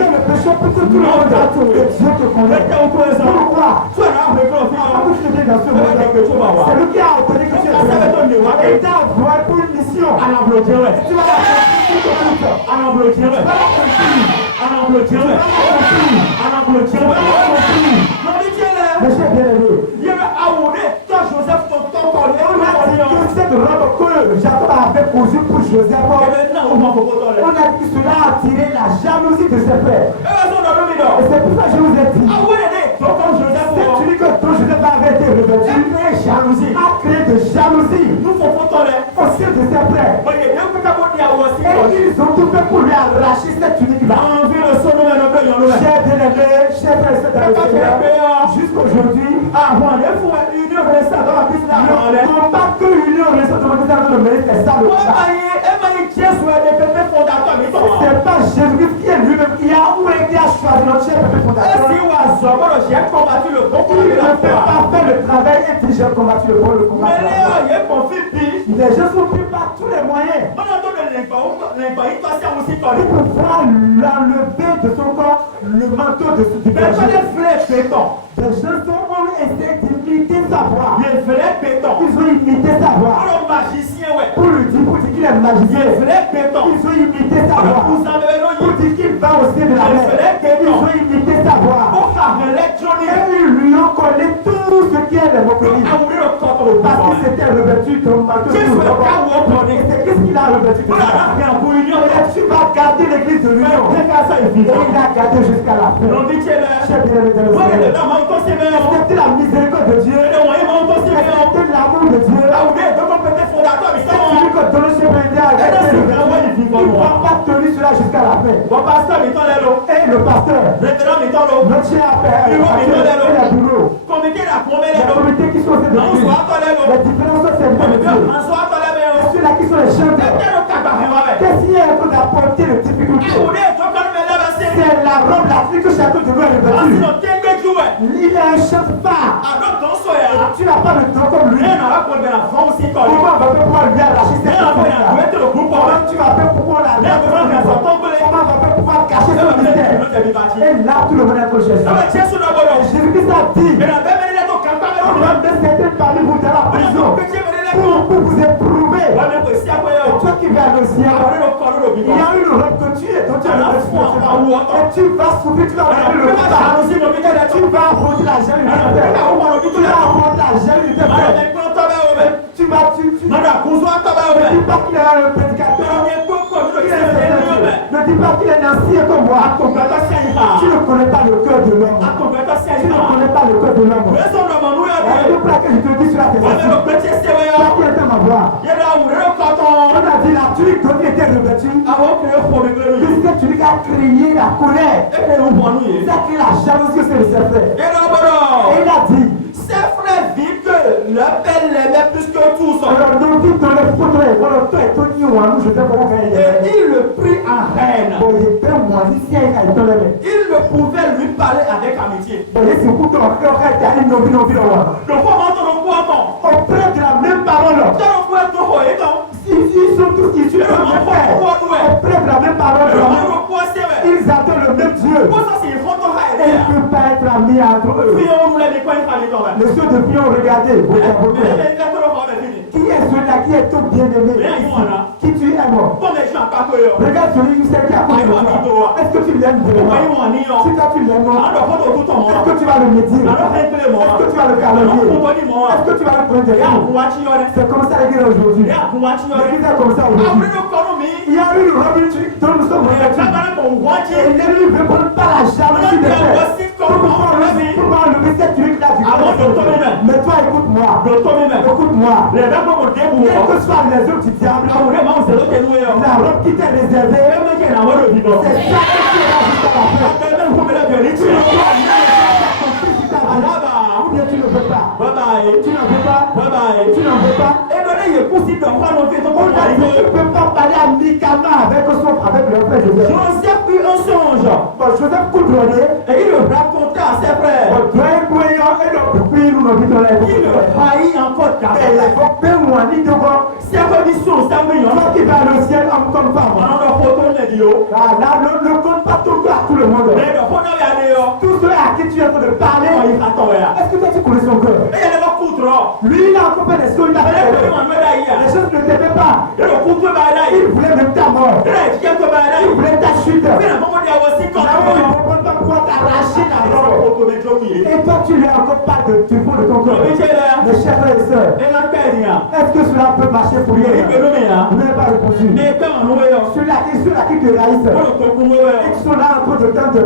as le péché pour que tout le monde et Dieu te connaît. Pourquoi? C'est lui qui a ordonné que tu es venu. Il t'a envoyé pour une mission. Tu vas cette robe que Jacob avait posée pour Joseph, on a dit que cela a attiré la jalousie de ses frères. Et c'est pour ça que je vous ai dit, cette tunique dont Joseph avait été revêtu a créé de jalousie au sein de ses frères. Et ils ont tout fait pour lui arracher cette tunique-là. Chers bien-aimés, chers frères et sœurs dans le Seigneur, jusqu'aujourd'hui, ne pas que l'union reste dans le mérite, c'est ça le cas. C'est pas Jésus-Christ qui est lui-même qui a choisi notre chef fondateur. Il ne fait pas faire le travail et puis j'ai combattu le bon combat. Les gens sont pris par tous les moyens pour pouvoir l'enlever de son corps le manteau de ce berger. Les gens ont essayé d'imiter sa voix. Ils ont imité sa voix. Pour lui dire qu'il est magicien. Ils ont imité sa voix. Pour dire qu'il va au sein de la mer. Ils ont imité sa voix. Et ils lui ont collé tout ce qui est les moqueries. Parce qu'il s'était revêtu de manteau. Qu'est-ce qu'il a revêtu de ça? Tu vas garder l'église de l'Union. Et il a gardé jusqu'à la fin. Acceptez la miséricorde de Dieu. Acceptez l'amour de Dieu. Celui que donne chez Bénéa, il ne va pas tenir cela jusqu'à la fin. Et le pasteur, notre cher père, et la boulot, les comités qui sont au sein de l'église, les différents services, ceux-là qui sont les chanteurs, qu'est-ce qu'il y a d'apporter de difficulté? C'est la robe, l'Afrique que chacun de nous est revêtu. Il est un chef phare. Tu n'as pas le temps comme lui. Comment on va faire pouvoir lui arracher cette robe? Comment tu vas faire pouvoir la remettre? Comment on va faire pouvoir cacher son mystère? Et là, tout le monde est accroché. Jésus-Christ a dit, on va mettre certains parmi vous dans la prison pour vous éprouver. Toi qui vas au ciel, il y a une robe que tu es, dont tu as le et tu vas souffrir, tu vas avoir le repas. Tu vas affronter la jalousie. Tu vas affronter la jalousie. Tu vas dis pas qu'il est un prédicateur. Ne dis pas qu'il est un ancien comme moi. Tu ne connais pas le cœur de l'homme. Tu ne connais pas le cœur de l'homme. à tes assises. Toi qui étais ma voix. On a dit la tunique dont tu étais revêtu. Puisque tu as crié la colère. Tu as crié la jalousie sur ses frères. Et il a dit, ses frères vivent que leur père l'aimait plus que tous. alors nous vite dans le fauteuil, voilà, toi et Tony ou à nous, je sais comment faire. Et il le prit en reine. Bon, il était moi, si c'est un gars, Il ne pouvait lui parler avec amitié. bon, il s'est coupé en cœur, quand il a dit non, non, non. Donc comment on voit On prend de la même parole. Ils sont tous issus de la même frère. On prend de la même parole. Ils adorent le même Dieu. Et il ne peut pas être ami entre eux. Les ceux de Pion, regardez, qui est celui-là qui est tout bien-aimé? Qui tu aimes? Regarde celui qui sait qui a fait toi. Est-ce que tu l'aimes vraiment? Si toi tu l'aimes, est-ce que tu vas le médire? Est-ce que tu vas le calmer? Est-ce que tu vas le prendre des coups? C'est comme ça l'église aujourd'hui. L'église est comme ça aujourd'hui. Il y a une Robin dont nous sommes revêtus. Et l'ennemi ne veut pas la jalousie des frères. Pour enlever cette truc-là du corps. Mais toi, écoute-moi. Écoute-moi. Quels que soient les œuvres du diable, la robe qui t'est réservée, c'est ça que tu as juste à la fin. Ou bien tu ne veux pas. Tu n'en veux pas. Tu n'en veux pas. On ne peut pas parler amicalement avec le frère Joseph. Joseph eut un songe. Bon, Joseph coudronné. Et il le racontait à ses frères. Il le haït encore davantage. C'est comme ils sont, toi qui vas au ciel, on ne compte pas. Là, ne compte pas tout à tout le monde. Tous ceux à qui tu es en train de parler, est-ce que toi tu connais son cœur? Lui, il a encore fait des choses, il a fait les choses ne t'aimaient pas. Il voulait même ta mort. Il voulait ta chute. Il ne comprend pas pourquoi t'arracher la robe. Et toi, tu lui as encore pas du fond de ton cœur. Mes chers frères et sœurs, est-ce que cela peut marcher pour lui? Vous n'avez pas répondu. Ceux-là qui te haïssent, ils sont là en train de tendre des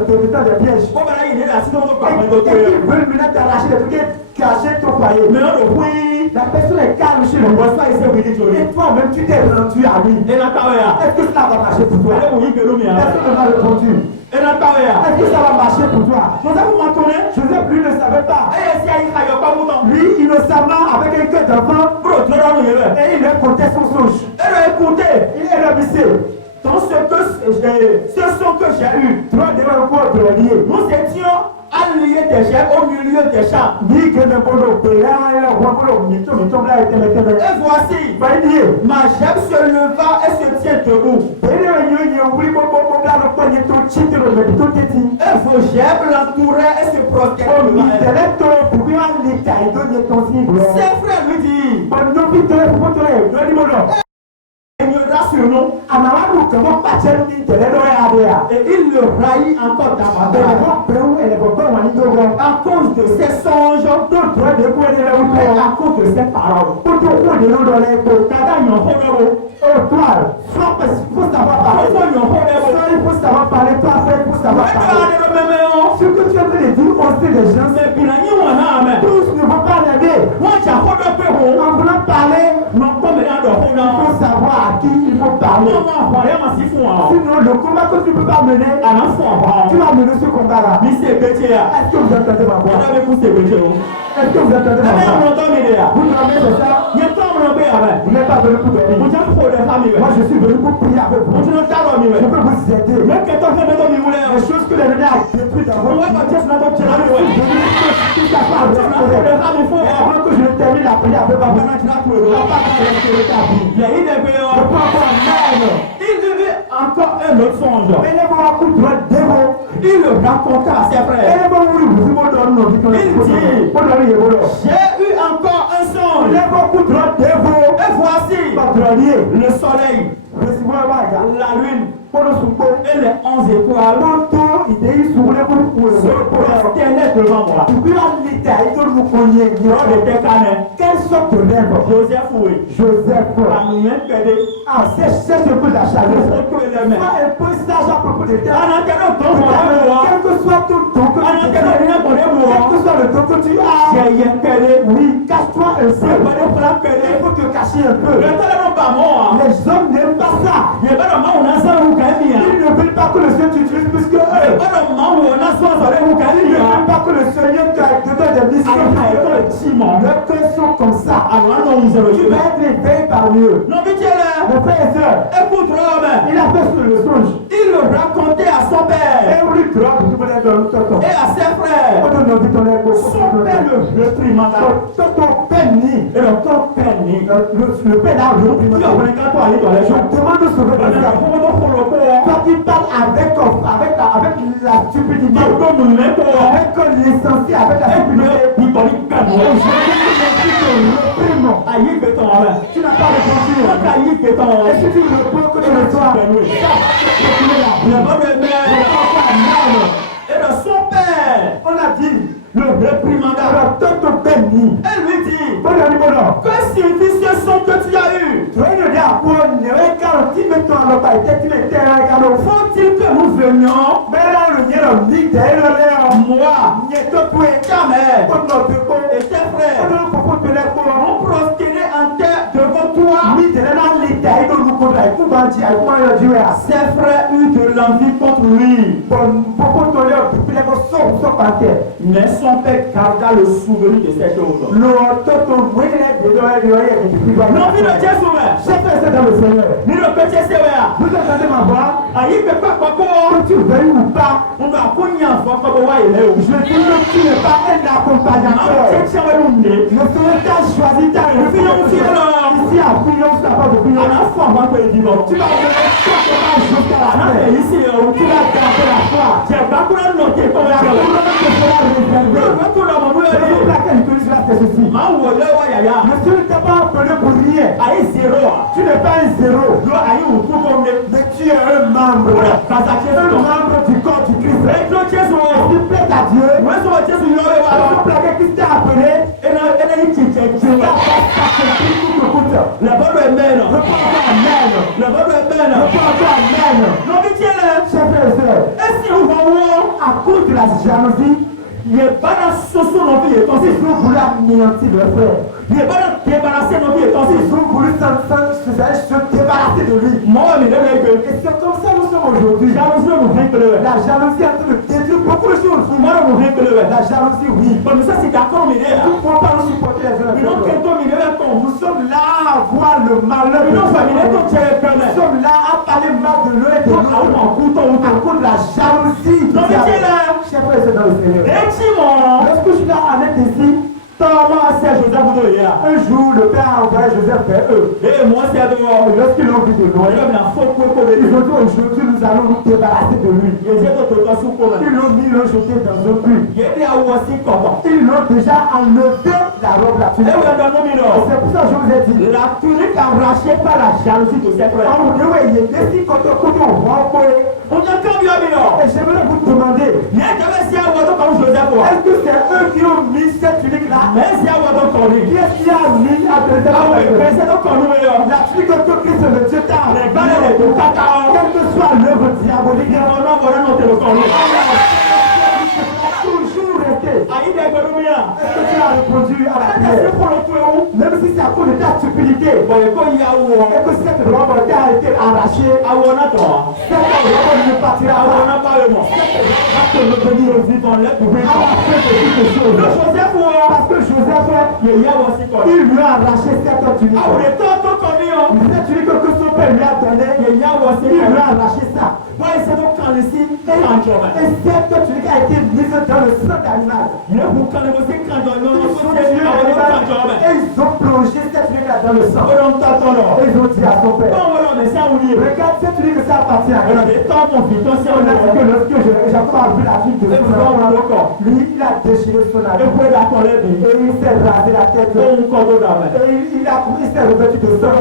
pièges. Et ils veulent maintenant t'arracher des trucs, cacher ton foyer. La personne est calme chez le boss. Et toi-même, tu t'es rendu à lui. Est-ce que cela va marcher pour toi? Est-ce que tu m'as répondu? Est-ce que ça va marcher pour toi? Joseph, lui, ne savait pas. Lui, innocemment, avec un cœur d'enfant, et il écoutait son songe. Il est revissé. Dans ce son que j'ai eu, nous étions alliés des germes au milieu des champs. Et voici, ma gerbe se leva et se tient debout. Et vos gerbes l'entouraient et se prosternaient. Ses frères lui disent, sur nous. Et il le raillit encore davantage. À cause de ses songes, et à cause de ses paroles. Il faut savoir parler. Il faut savoir parler. Toi, il faut savoir parler. Ce que tu es en train de dire, on sait des gens. Tous ne vont pas l'aider. En voulant parler, il faut savoir à qui il faut parler. Sinon, le combat que tu ne peux pas mener, tu vas mener ce combat-là. Est-ce que vous entendez ma voix? Est-ce que vous entendez ma voix? Vous dormez, c'est ça? Vous n'êtes pas venu pour dormir. Moi, je suis venu pour prier avec vous. Je peux vous aider. Les choses que l'ennemi a détruites dans votre vie, je suis venu tout à fait restaurer. Avant que je ne termine la prière avec vous, Il devait encore un autre songe. Il le raconta à ses frères. Il dit, j'ai eu encore un songe. Et voici le soleil, la lune et les 11 étoiles se prosternaient devant moi. Quelle sorte de rêve? Joseph, c'est ce peu d'achaleur. Un peu sage à propos de terre. Quel que soit ton don que tu as, quel que soit le don que tu oui, cache-toi un peu. Il faut te cacher un peu. Les hommes n'aiment pas ça. Ils ne veulent pas que le Seigneur t'utilise plus que eux. Ils ne veulent pas que le Seigneur te donne des missions. Leurs cœurs sont comme ça. Tu vas être éveillé par Dieu. Mon frère et soeur, il a fait le songe. Il le racontait à son père et à ses frères. Son père le réprimanda. Et ton père ni. Le père a reprimandé. Je demande de se représenter. Toi qui parles avec la stupidité, avec l'essentiel, avec la stupidité. Tu n'as pas répondu. Et si tu réponds que tu le sois, et de son père, on a dit, le réprimanda. Elle lui dit, que signifie ce son que tu as eu? Faut-il que nous venions, moi, ta mère et tes frères, nous prosterner en terre devant toi? Ses frères eurent de l'envie contre lui. Mais son père garda le souvenir de cette chose. L'envie de Dieu souverain. Ni le péché sévère. Vous entendez ma voix? Aïe, que pas quoi. Que tu veuilles ou pas, On va cogner en comme il est. je dis que tu n'es pas un accompagnateur. Le Seigneur t'a choisi, t'a ici à Fillon, ça va de Fillon. Tu vas jusqu'à la fin. Tu vas garder la foi. C'est ceci. Le Seigneur ne t'a pas appelé pour rien. Tu n'es pas un zéro. Mais tu es un membre. Un membre du corps du Christ. Tu plais à Dieu. Qui t'a appelé. Tu vas La bonne est mère. Est-ce que vous à cause de la jalousie, Il n'est pas dans ce son non plus. ils ont voulu anéantir leur frère. Il n'est pas dans débarrasser non plus. Ils ont voulu se débarrasser de lui. Et c'est comme ça que nous sommes aujourd'hui. La jalousie est en train de détruire beaucoup de choses. La jalousie, oui. Mais ça, c'est d'accord, mais Nous ne pouvons pas nous supporter les uns les autres. Nous sommes là à voir le malheur de Nous Nous sommes là à parler mal de l'un et de l'autre à cause de la jalousie. Chers frères, c'est dans le Seigneur. Lorsque je suis là en être ici, un jour, le Père a envoyé Joseph vers eux. Et moi, c'est à dehors. Lorsqu'ils l'ont vu de loin, ils ont dit aujourd'hui, nous allons nous débarrasser de lui. Ils l'ont mis, le jeté dans un puits. Ils l'ont déjà enlevé la robe, la tunique. C'est pour ça que je vous ai dit, La tunique arrachée par la jalousie de ses frères. Et j'aimerais vous demander, est-ce que c'est eux qui ont mis cette tunique-là? Qui est-ce qui a mis à la tunique que Christ le Dieu t'a quelle que soit l'œuvre diabolique, toujours resté. Est-ce que tu as répondu à la prière? Même si c'est à cause de ta stupidité, et que cette robe t'a été arrachée, cette robe ne partira pas. Cette robe va te revenir au vivant à la fin de toutes choses. Parce que Joseph, il lui a arraché cette tunique. Cette tunique que son père lui a donnée, il lui a arraché ça. Et cette tunique a été mise dans le sang d'animal. Et ils ont plongé cette tunique dans le sang. Et ils ont dit à son père, regarde, cette tunique, ça appartient à elle. On a dit que lorsque Jacob a vu la tunique de son enfant, lui, il a déchiré son habit. Et il s'est rasé la tête. Et il s'est revêtu de sang.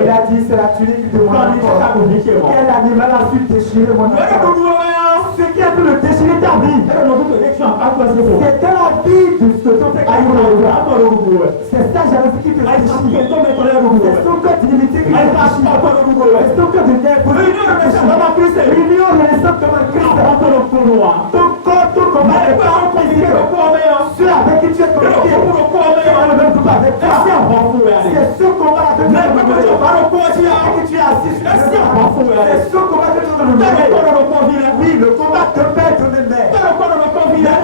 Il a dit, c'est la tunique de mon enfant. Quel animal a su déchirer mon enfant? Ce qui a pu le déchirer ta vie, c'est la vie de ce ton frère. C'est sa jalousie qui te déchire. C'est son cœur d'humilité qui te déchire. C'est son cœur de nervosité. L'union renaissante devant Christ. Ton corps, ton combat est pas en plaisir. Ceux avec qui que tu es assis sur le trône. C'est ce combat que tu es en train de mener. Oui, le combat de père et de mère. Le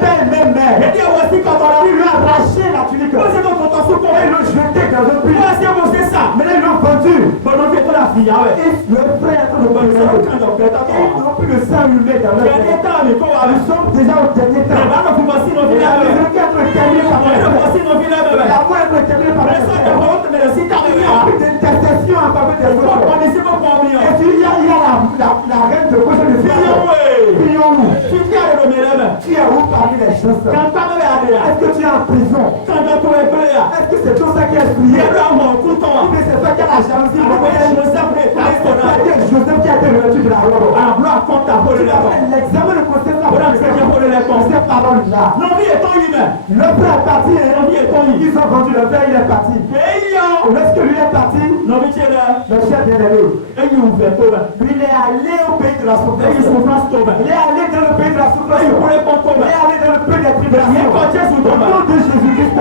père et même mère. Il lui a arraché la tunique. Et le jeté dans un puits. Mais là, ils l'ont vendu. Et le frère est en train de mourir. Ils n'ont plus le sang humain dans leur tête. Nous sommes déjà au dernier temps. La miséricorde est terminée par la mort est terminée par la il n'y a plus d'intercession en faveur des autres. Et puis il y a la reine de gauche de tu es où parmi les choses? Est-ce que tu es en prison? Est-ce que c'est tout ça qui est prié? Ou bien c'est toi qui as la jalousie? Joseph qui a été revêtu de la robe. L'examen de concept ces paroles-là. Le frère est parti. Ils ont vendu le frère, il est parti. Lorsque lui est parti, le chef bien-aimé, il est allé au pays de la souffrance. Il est allé dans le pays de la souffrance. Il est allé dans le pays des tribulations. Au nom de Jésus-Christ.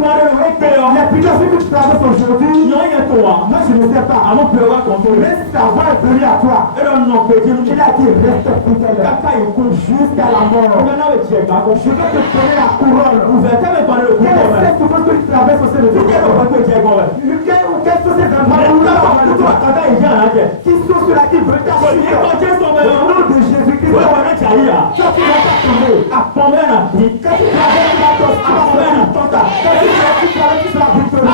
Les tribulations que tu traverses aujourd'hui, moi je ne sais pas. Mais sa voix est venue à toi. Il a dit reste fidèle jusqu'à la mort. Je vais te donner la couronne. Quelle est cette souffrance que tu traverses au sein de Dieu? Quels sont ces endroits qui sont ceux-là qui veulent t'assurer? Au nom de Jésus-Christ, quand tu vas t'assurer, quand tu traverses la tosse, tu seras victorieux.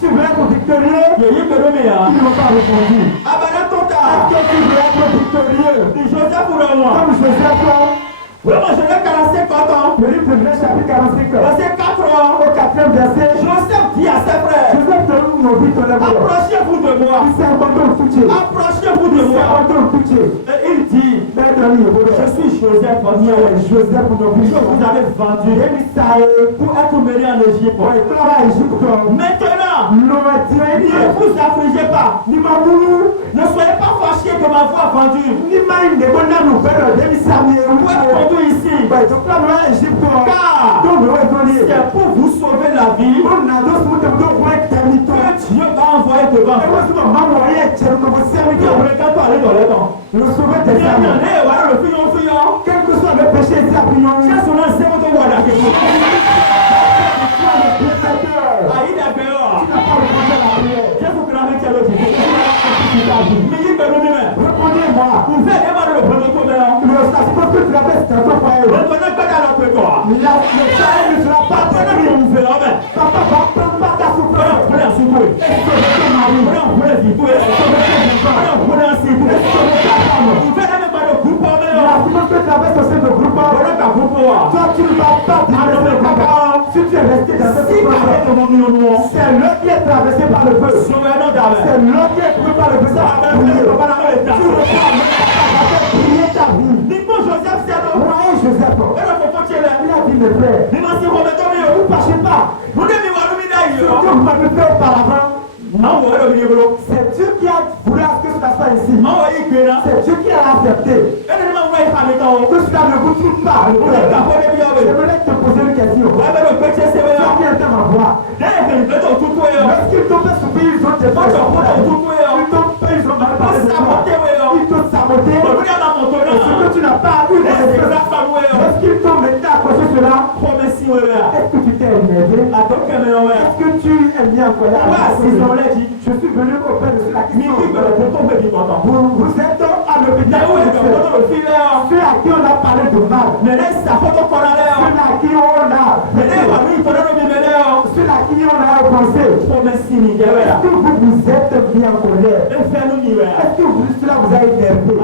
Tu veux être victorieux? Ils n'ont pas répondu. Est-ce que tu veux être victorieux? Comme Joseph, le livre de Genèse chapitre 45, au 4e verset, Joseph donne nos vies ton amour. Approchez-vous de moi. Il s'est abandonné au foutier. Approchez-vous de moi. Et il dit, je suis Joseph, Joseph pour nos vies. vous avez vendu pour être mené en Égypte. Maintenant, ne vous affligez pas. Ne soyez pas fâchés que ma voix vendue. Vous êtes conduits ici. Car c'est pour vous sauver la vie que Dieu va envoyer devant vous. Regarde-toi aller dans les temps. Le sauveur des âmes. Quel que soit le péché, c'est appuyant. Répondez-moi. Le sacerdoce que tu traverses dans ton foyer. Le chahut ne sera pas terminé. Papa va prendre ta souffrance. La souffrance que tu traverses au sein de groupe. Toi, tu ne vas pas traverser le groupe. Si tu es resté dans cette souffrance, c'est l'homme qui est traversé par le feu. C'est l'homme qui est pris par le feu. Tu reprends prier ta vie. Voyez Joseph. Il a dit le frère. Ne vous fâchez pas. Ce que vous m'avez fait auparavant, c'est Dieu qui a voulu à ce que cela soit ici. C'est Dieu qui a accepté. Que cela ne vous trouve pas. J'aimerais te poser une question. Tu viens de m'avoir. Lorsqu'ils t'ont fait subir, ils ont été ils ont mal parlé de toi. Ils t'ont saboté. Et ce que tu n'as pas eu, lorsqu'ils t'ont maintenant accroché cela, est-ce que tu t'es énervé? Est-ce que tu es mis en colère? Je suis venu auprès de cela qui sont. Vous êtes à l'hôpital. Ceux à qui on a parlé de mal. Ceux à qui on a offensé. Est-ce que vous êtes mis en colère? Est-ce que cela vous a énervé?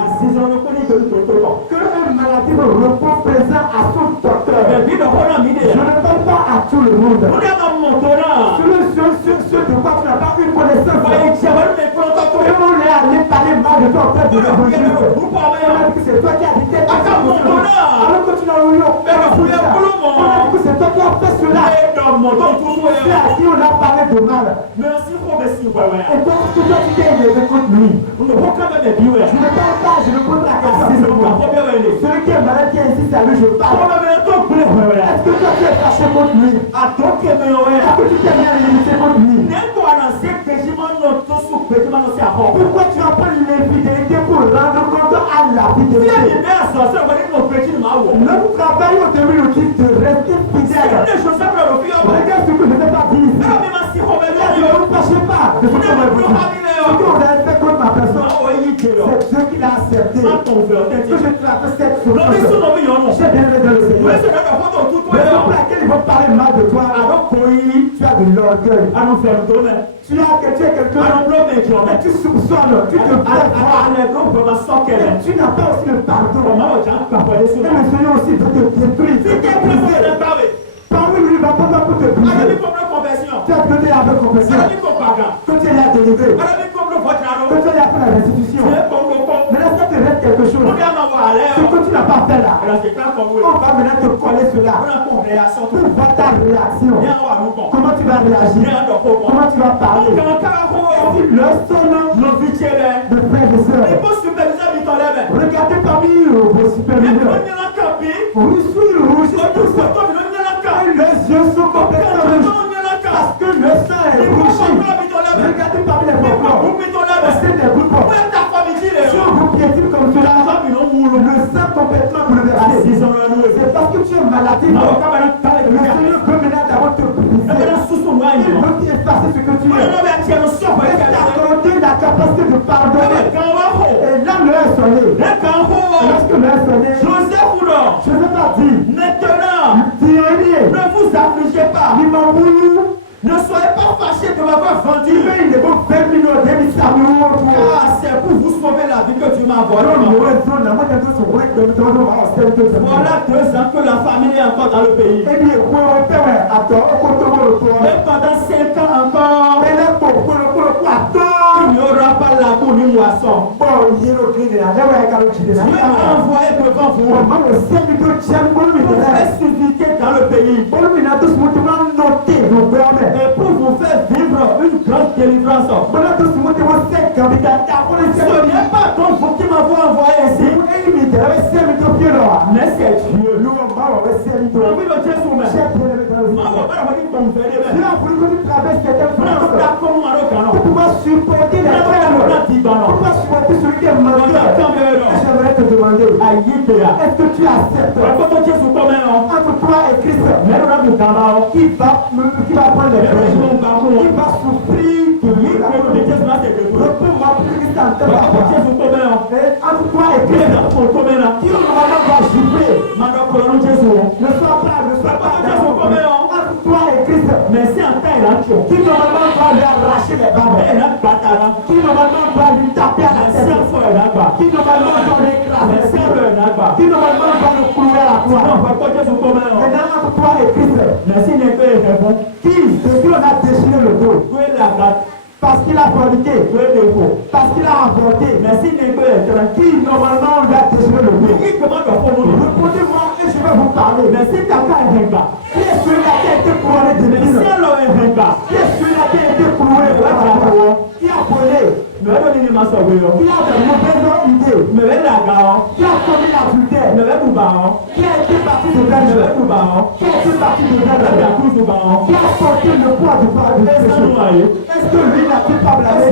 Que une maladie me repose présent à son docteur. Je ne parle pas à tout le monde. Ce de quoi tu n'as pas une connaissance. Et on est allé parler mal de toi auprès de l'évangile. C'est toi qui as dit alors que tu n'as eu aucun. On a dit que c'est toi qui as fait cela. C'est à qui on a parlé de mal. Et donc, toi tu t'es élevé contre lui. Je ne parle pas, je ne pose la question. Celui qui est malade qui est ici, c'est à lui, je parle. Est-ce que toi tu es fâché contre lui? Est-ce que tu t'es bien limité contre lui? Pourquoi tu as pas l'infidélité pour rendre compte à la fidélité? Notre travail au début nous dit de rester fidèle. Regarde ce que je n'ai pas dit ici. Ne vous fâchez pas de ce que vous avez fait contre ma personne. C'est Dieu qui l'a accepté. Que je traite cette souffrance. J'ai bien aimé dans le Seigneur. Mais c'est pour laquelle ils vont parler mal de toi. Tu as de l'orgueil. Tu es quelqu'un, mais tu soupçonnes, tu te fais et tu n'as pas aussi le pardon. Et le Seigneur aussi peut te détruire. Parmi lui, il va pas pour te briser. Tu as donné avec confession. Que tu l'as délivré. Que tu l'as fait la restitution. Mais là, ça te reste quelque chose. Ce que tu n'as pas fait là. On va maintenant te coller cela. Pour voir ta réaction. Comment tu vas réagir. Comment tu vas parler. Si le son de frères et sœurs. Regardez parmi vos superviseurs. Oui, sur le rouge, tout ça. Les yeux sont complètement rouges. Parce que le sang est rougi. Regardez parmi les pauvres. C'est des groupes. Si on vous piétine comme cela, le sang complètement bouleversé. C'est parce que tu es maladif. Le Seigneur peut maintenant d'abord te briser. Il veut effacer ce que tu es. Il t'accorder la capacité de pardonner. Et là, le est sonné. Lorsque le est sonné, Joseph a dit, ne vous affligez pas. Ne soyez pas fâchés de m'avoir vendu. Car c'est pour vous sauver la vie que Dieu m'a envoyé. Voilà 2 ans que la famille est encore dans le pays. Et pendant 5 ans encore, il n'y aura pas l'amour ni moisson. Dieu m'a envoyé devant vous pour faire susciter dans le pays. Et pour vous faire vivre une grande délivrance. Ce n'est pas donc vous qui m'avez envoyé ici. Mais c'est Dieu. Pour pouvoir supporter les frères, pour pouvoir supporter celui qui est menteur. J'aimerais te demander, est-ce que tu acceptes entre toi et Christ qui va prendre les frères, qui va souffrir repos-moi pour Christ en tête entre toi et Christ, qui normalement va jubiler, ne sois pas entre toi et Christ, mais c'est un temps qui normalement va lui arracher les bambes, qui normalement va lui taper à la tête, qui normalement va l'écraser, qui normalement va le clouer à la croix. Maintenant entre toi et Christ, qui on a déchiré le dos parce qu'il a forniqué, parce qu'il a avorté, qui normalement lui a déchiré le dos. Répondez-moi et je vais vous parler. Qui est celui-là qui a été couronné de l'épine? Qui est celui-là qui a été cloué de la croix? Qui a volé? Qui a de mauvaises idées? Qui a commis l'adultère? Qui a été parti de verge? Qui a été parti de verge? Qui a porté le poids du péché? Est-ce que lui n'a-t-il pas blâmé?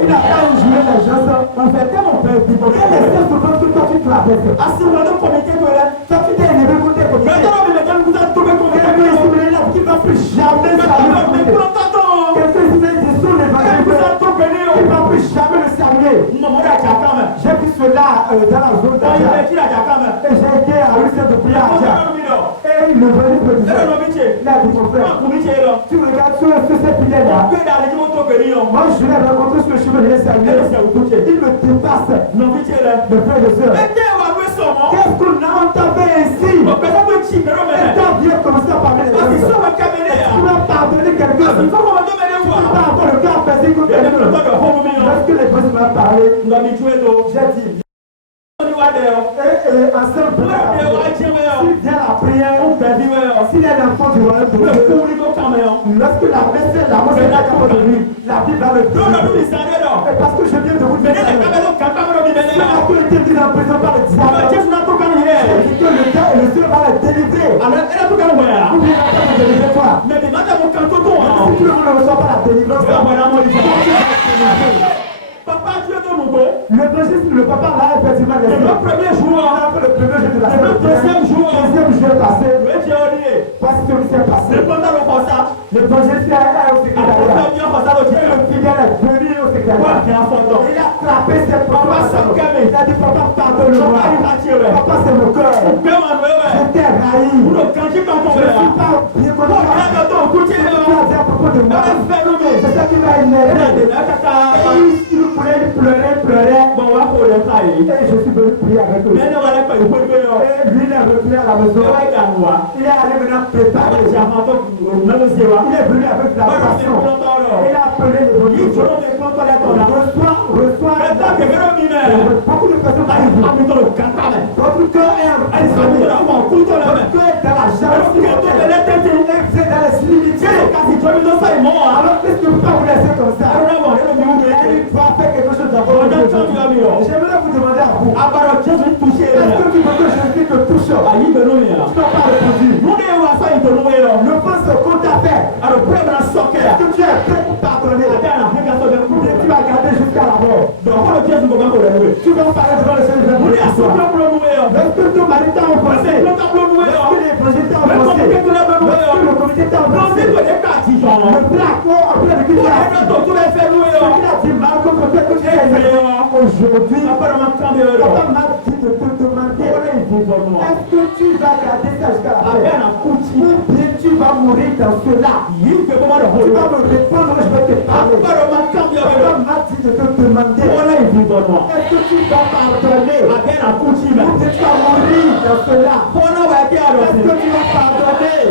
Il n'a pas injuré les gens. En fait, comment on fait? Quelle est cette souffrance que toi tu traverses? Toi tu t'es élevé pour tes comités. Quelqu'un qui ne va plus jamais saluer. Quelqu'un qui dit sur l'évangile qui ne va plus jamais le saluer. J'ai vu cela dans la zone d'Aja. Et j'ai été à une salle de prière. Et le venait disait, il a dit mon frère, tu regardes sur ces piliers-là. Moi je l'ai rencontré sur le chemin de l'escalier. Il me dépasse. Mes frères et sœurs. Qu'est-ce qu'on a entamé ici? Et quand Dieu commence à parler des choses, tu vas pardonner quelqu'un. Tu vas avoir le cœur apaisé contre quelqu'un. Lorsque les gens m'ont parlé, j'ai dit, et ensemble, s'il vient la prière, s'il est l'enfant du royaume de Dieu, lorsque la vaisselle, la mort est capable de lui, la Bible va le dire. Et parce que je viens de vous dire, si la Bible était mise en prison par le diable, c'est que le gars et le Seigneur va le délivrer. Ou bien il va te délivrer toi. Mais si tout le monde ne reçoit pas la délivrance, L'évangile, le papa là, effectivement, le premier jour, le premier jour de la le deuxième jour, passé, parce que ce qui s'est passé. L'évangile, c'est au secrétariat. Le fidèle est venu au secrétariat. Il a frappé ses papas. Il a dit, papa, pardonne-moi. Papa, c'est mon cœur. Je t'ai railli. Je ne suis pas bien content. Tu as à propos de moi. C'est ça qui m'a énervé. Il pleurait. Et je suis venu prier avec eux. Et lui, il est revenu à la maison. Il est allé maintenant préparer. Il est venu avec la passion. Il a appelé les reçois. Beaucoup de personnes arrivent. Votre cœur est dans la jalousie. Vous êtes dans les similitudes. Alors qu'est-ce que vous pas vous laisser comme ça? Il va faire quelque chose d'abord. J'aimerais vous demander à vous. Est-ce que tu veux que Jésus te touche? Tu n'as pas répondu. Le pense qu'on t'a fait. Est-ce que tu es prêt pour pardonner? Tu vas garder jusqu'à la mort. Tu vas parler devant le Seigneur. Est-ce que ton mari t'a offensé? Est-ce que l'évangile t'a offensé? Est-ce que le comité t'a offensé? Le placard après le qui a dit Marco, peut-être que tu es aujourd'hui. Papa m'a dit de te demander est-ce que tu vas garder ça jusqu'à la fin? Ou bien tu vas mourir dans cela? Tu vas me répondre, je vais te parler. Papa m'a dit de te demander est-ce que tu vas pardonner? Ou bien tu vas mourir dans cela? Est-ce que tu vas pardonner?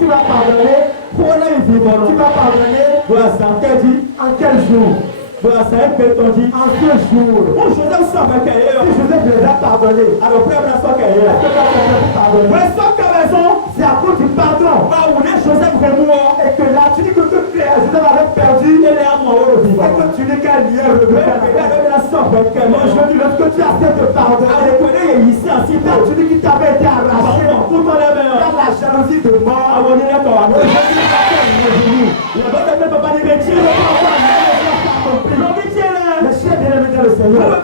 Tu vas pardonner? Tu vas pardonner? En quel jour? En ce jour, si Joseph les a pardonnés, c'est à cause du pardon. Et que là, tu dis que Joseph avait perdu. Et que tu dis qu'elle y est revenue. Aujourd'hui, lorsque tu acceptes de pardonner, tu dis qu'il t'avait été arraché par la jalousie de mort. Le chef bien-aimé dans le Seigneur. Le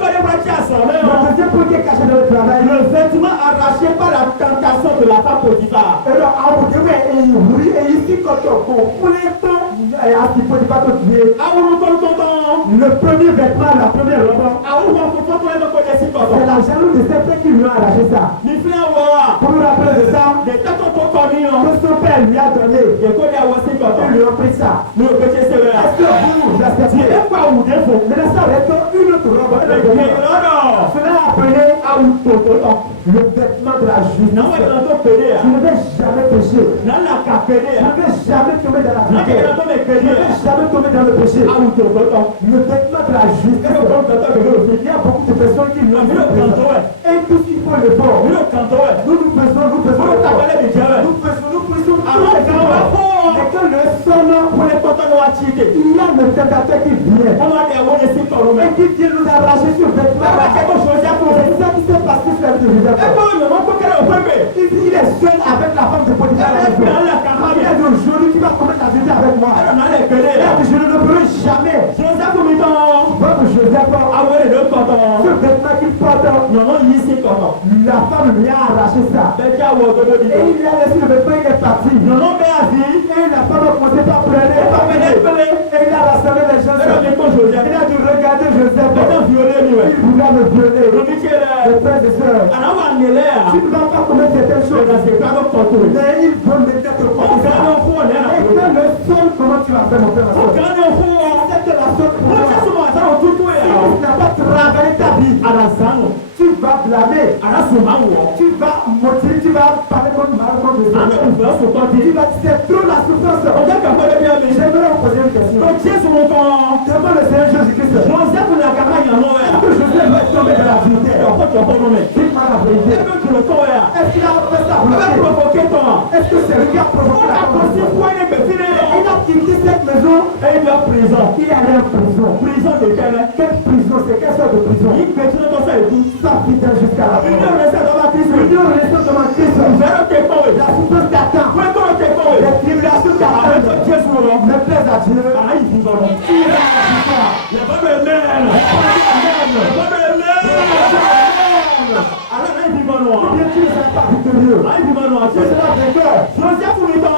deuxième point qui est caché dans le travail. Le vêtement arraché par la tentation de la femme Potiphar. Et donc, à vous dire, et ici, quand on voulait pas, à ce point de pas te tuer. Le premier vêtement, la première robe. C'est la jalouse de ces frères qui lui ont arraché ça. Pour nous rappeler de ça, que son père lui a donné. Ils lui ont pris ça. Est-ce que vous acceptez? Mais ça reste une autre robe. Cela a appelé le vêtement de la justice. Tu ne vais jamais pécher. Tu ne vais jamais tomber dans la vérité. Tu ne vais jamais tomber dans le péché. Le vêtement de la justice. Il y a beaucoup de personnes qui l'ont vu. Et tout ce qu'il faut le fort. Nous faisons le fort. Nous faisons et que le son pour les il y a le tentateur qui vient. Et qui vient nous arracher sur le vêtement. C'est ça qui s'est passé sur la vie de Joseph. Il est seul avec la femme de Potiphar. Il a dit aujourd'hui tu vas commettre la vérité avec moi. Je ne le ferai jamais. Votre Joseph, ce vêtement qu'il porte, la femme lui a arraché ça. Et il a laissé le vêtement, il est parti. Et la femme a commencé par pleurer. Et il a rassemblé les gens. Il a dit regardez Joseph. Il voulait me violer. Les frères et sœurs, tu ne vas pas commettre certaines choses. Mais il faut me mettre au point. Et quand le sol, comment tu vas faire mon frère? C'est la sorte pour moi. Si tu n'as pas travaillé ta vie, tu vas blâmer. Tu vas motiver, tu vas parler contre ma contre les autres. Tu vas dire c'est trop la souffrance. J'aimerais vous poser une question. Demande le Seigneur Jésus-Christ. Est-ce que Joseph va tomber dans la vérité? Dites-moi la vérité. Est-ce qu'il a fait ça? Est-ce que c'est lui qui a provoqué la condition? Il a quitté cette maison et il est en prison. Il est allé en prison. Quelle prison? C'est quelle sorte de prison? Ça fidèle jusqu'à la fin. L'union restant devant Christ. La souffrance t'attend. Les tribulations t'attendent. Mais plaise à Dieu. Il est à Dieu. Ah, il m'a noté. C'est cela vainqueur. Joseph Mouton.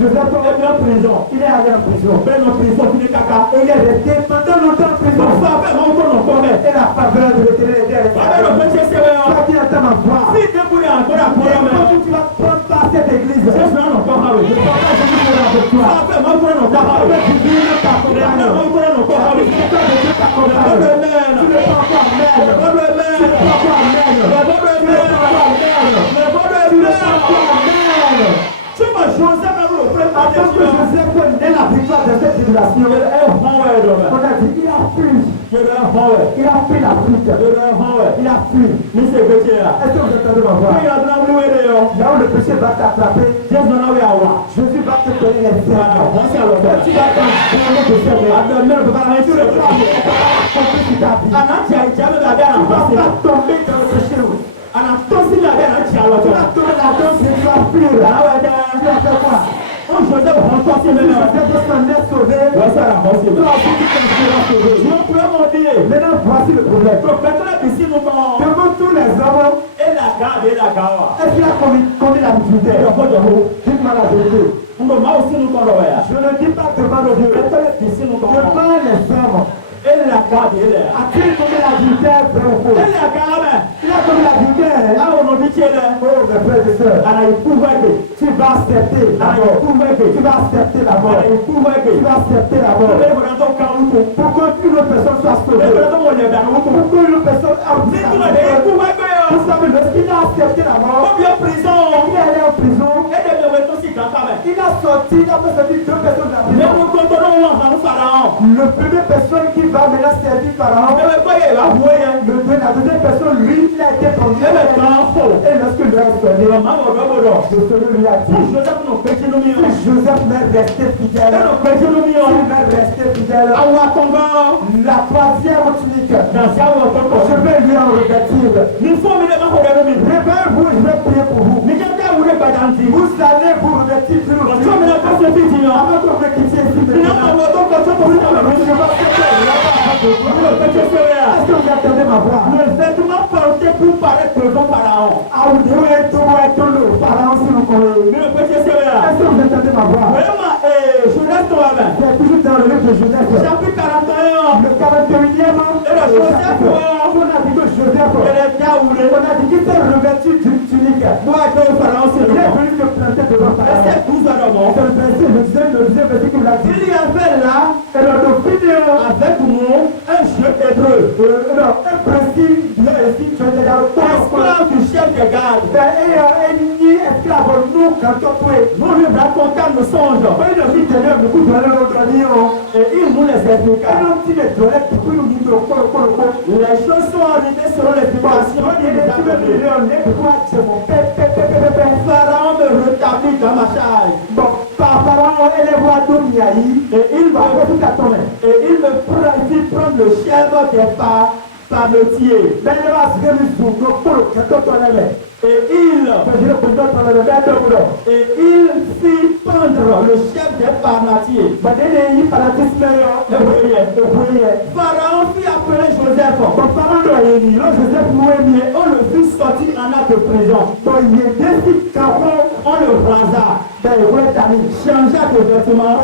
Joseph est en prison. il est allé en prison. Ben en prison, il est caca. Et il est resté pendant longtemps en prison. Mon frère, mon tour, non, quand même. Et la faveur de l'Éternel était avec Ah, le lui. petit, c'est vrai. Toi qui entends ma voix. Si tu es encore à quoi, mais. Quand tu vas prendre part cette église. Je suis en encore avec. Je parle pas de Dieu avec toi. Ah, ben, mon tour, non, pas avec. Tu vis ne t'accompagne. Mon tour, non, pas avec. Tu ne peux pas Dieu t'accompagne. Tu ne peux pas amen. Tu ne peux pas amen. Tu ne peux pas amen. Tu ne peux pas amen. Tu m'as Joseph avec le frère. Attends que Joseph ait la victoire de cette tribulation. On a dit, il a fui. Il a fait la fuite. Il a fui. Est-ce que vous entendez ma voix? Là où le péché va t'attraper, Jésus va te donner les serres. Tu vas t'entraîner de serres. Tu ne peux pas accomplir sur ta vie. Tu ne vas pas tomber dans le péché. Tu vas tomber là-dedans, tu vas fuir. Tu vas faire quoi? Joseph s'en est sauvé. Toi aussi tu seras sauvé. Maintenant voici le problème. Devant tous les hommes, est-ce qu'il a commis la vérité? Dites-moi la vérité. Je ne dis pas devant le Dieu. Devant les hommes. A-t-il commis la vérité vrai ou faux? Il a commis la vérité. Oh mes frères et sœurs, tu vas accepter la mort. Tu vas accepter la mort. Tu vas accepter la mort. Pour qu'une autre personne soit sauvée. Pour qu'une autre personne vous savez, lorsqu'il a accepté la mort, il est allé en prison. Il a sorti, il a fait sortir deux personnes de la prison. Le premier personne qui va maintenant servir Pharaon, la deuxième personne, lui, il a été conduit. Et lorsque lui a sonné, le Seigneur lui a dit, si Joseph m'est resté fidèle, s'il m'est resté fidèle, la troisième tunique, je vais lui en revêtir. Réveillez-vous, je vais prier pour vous. Vous allez vous revêtir sur le Dieu. Avant que vous quittiez ici, est-ce que vous entendez ma voix? Pharaon, si vous connaissez. Est-ce que vous entendez ma voix? C'est toujours dans le livre de Joseph. Chapitre 41. Le 41e. On a dit que Joseph, on a dit qu'il s'est revêtu d'une tunique. Il est venu se planter devant Pharaon. C'est le deuxième verset qui l'a dit. Il y avait là, avec nous, un jeu hébreu. Un principe, esclave du chef de garde. Esclave, nous, quand on peut, nous lui racontons nos songes. Et il nous les explique. Les choses sont arrivées selon l'explication. Pharaon me rétablit dans ma charge. Et il me prend le chef des parmentiers. Et il fit pendre le chef des parmentiers. Pharaon fit appeler Joseph. Et on le fit sortir en acte de prison. On le rasa. Changea de vêtements.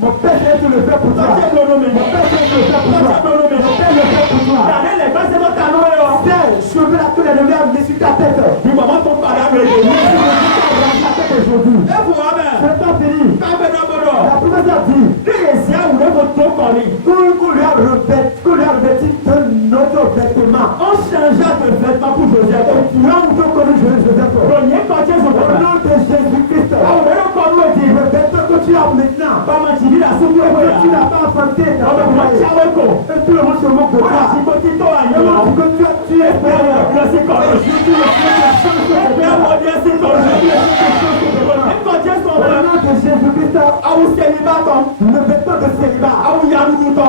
Mon père est le fait pour toi. Je veux la tous les lumières sur ta tête. C'est pas fini. La promesse a dit qu'on lui a revêtu de notre vêtement. On changea de vêtement pour Joseph. Au nom de Jésus-Christ. Le vêtement que tu as maintenant, que tu n'as pas enfanté, et tout le monde se moque de toi. Tu es le vêtement de célibat,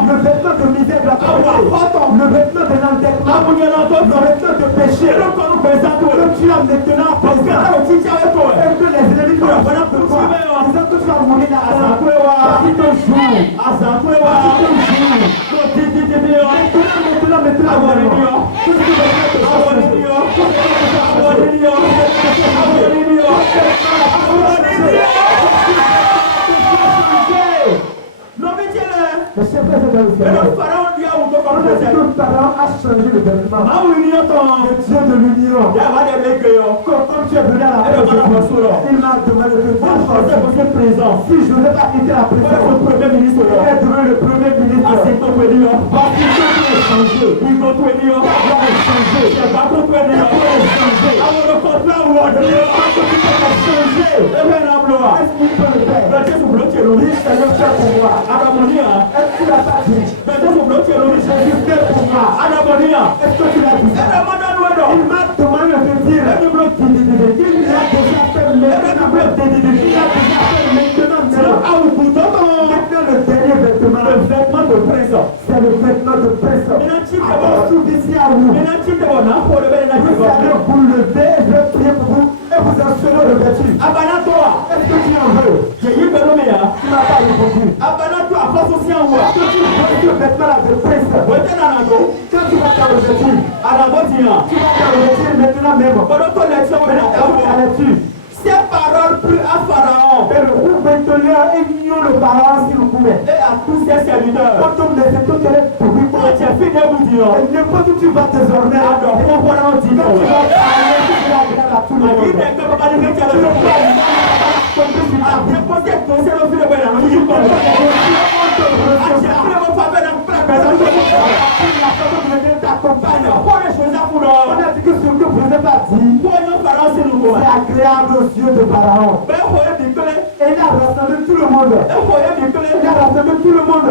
le vêtement de misère maintenant de péché. Que tu as maintenant présent. Et que les ennemis de toi, disant que tu vas mourir dans la voici ton jour. Mais chers frères et sœurs, le pharaon a changé le vêtement. Le Dieu de l'union. Comme tu es venu à la présence, il m'a demandé de faire présent. Si je n'ai pas été à la présence, il est devenu le premier ministre. Parce que tout est changé. Il doit changer. Est-ce qu'il peut le faire? Oui, Seigneur, fais pour moi. Est-ce qu'il a pas dit? Jésus, fais pour moi. Est-ce que tu l'as dit? Il m'a demandé de dire. Il a déjà fait maintenant. Maintenant le dernier vêtement. Le vêtement de présent. C'est le vêtement de présent. Alors, tout ici à vous. Vous allez vous lever, je vais prier pour vous. Et vous en serez revêtus. Est-ce que tu en veux? Tu n'as pas répondu. Est-ce que tu veux ce vêtement-là de présent? Quand tu vas t'en revêtir, tu vas t'en revêtir maintenant même. Où allais-tu? Ces paroles plus à Pharaon. Et le gouverneur ignon le Pharaon si vous pouvez. Et à tous ses serviteurs. Quand on les écoute, les publics. Et n'importe où tu vas désormais. Quand tu vas parler, tu vas dire à tout le monde. On a dit que ce que vous n'avez pas dit, c'est agréable aux yeux de Pharaon. Et il a rassemblé tout le monde. Il a rassemblé tout le monde.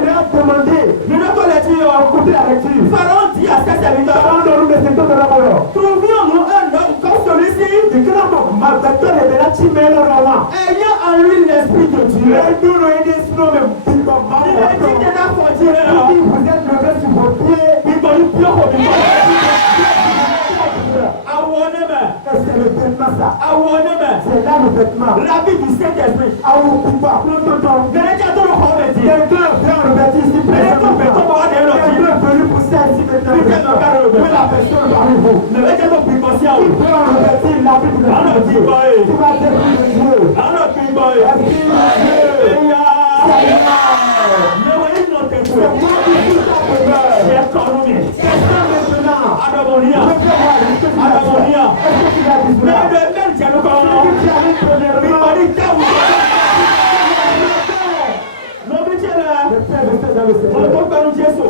Il a demandé. Écoutez la lecture. Pharaon dit à ses serviteurs, trouvions-nous un homme comme celui-ci, ayant en lui l'esprit de Dieu. Vous êtes levé sur vos pieds. C'est le vêtement ça. C'est là le vêtement. La vie du Saint-Esprit. Quelqu'un vient revêtir ici. Quelqu'un est venu pour ça ici maintenant. Que la personne parmi vous. Il peut revêtir la vie du Saint-Esprit. Tu vas dire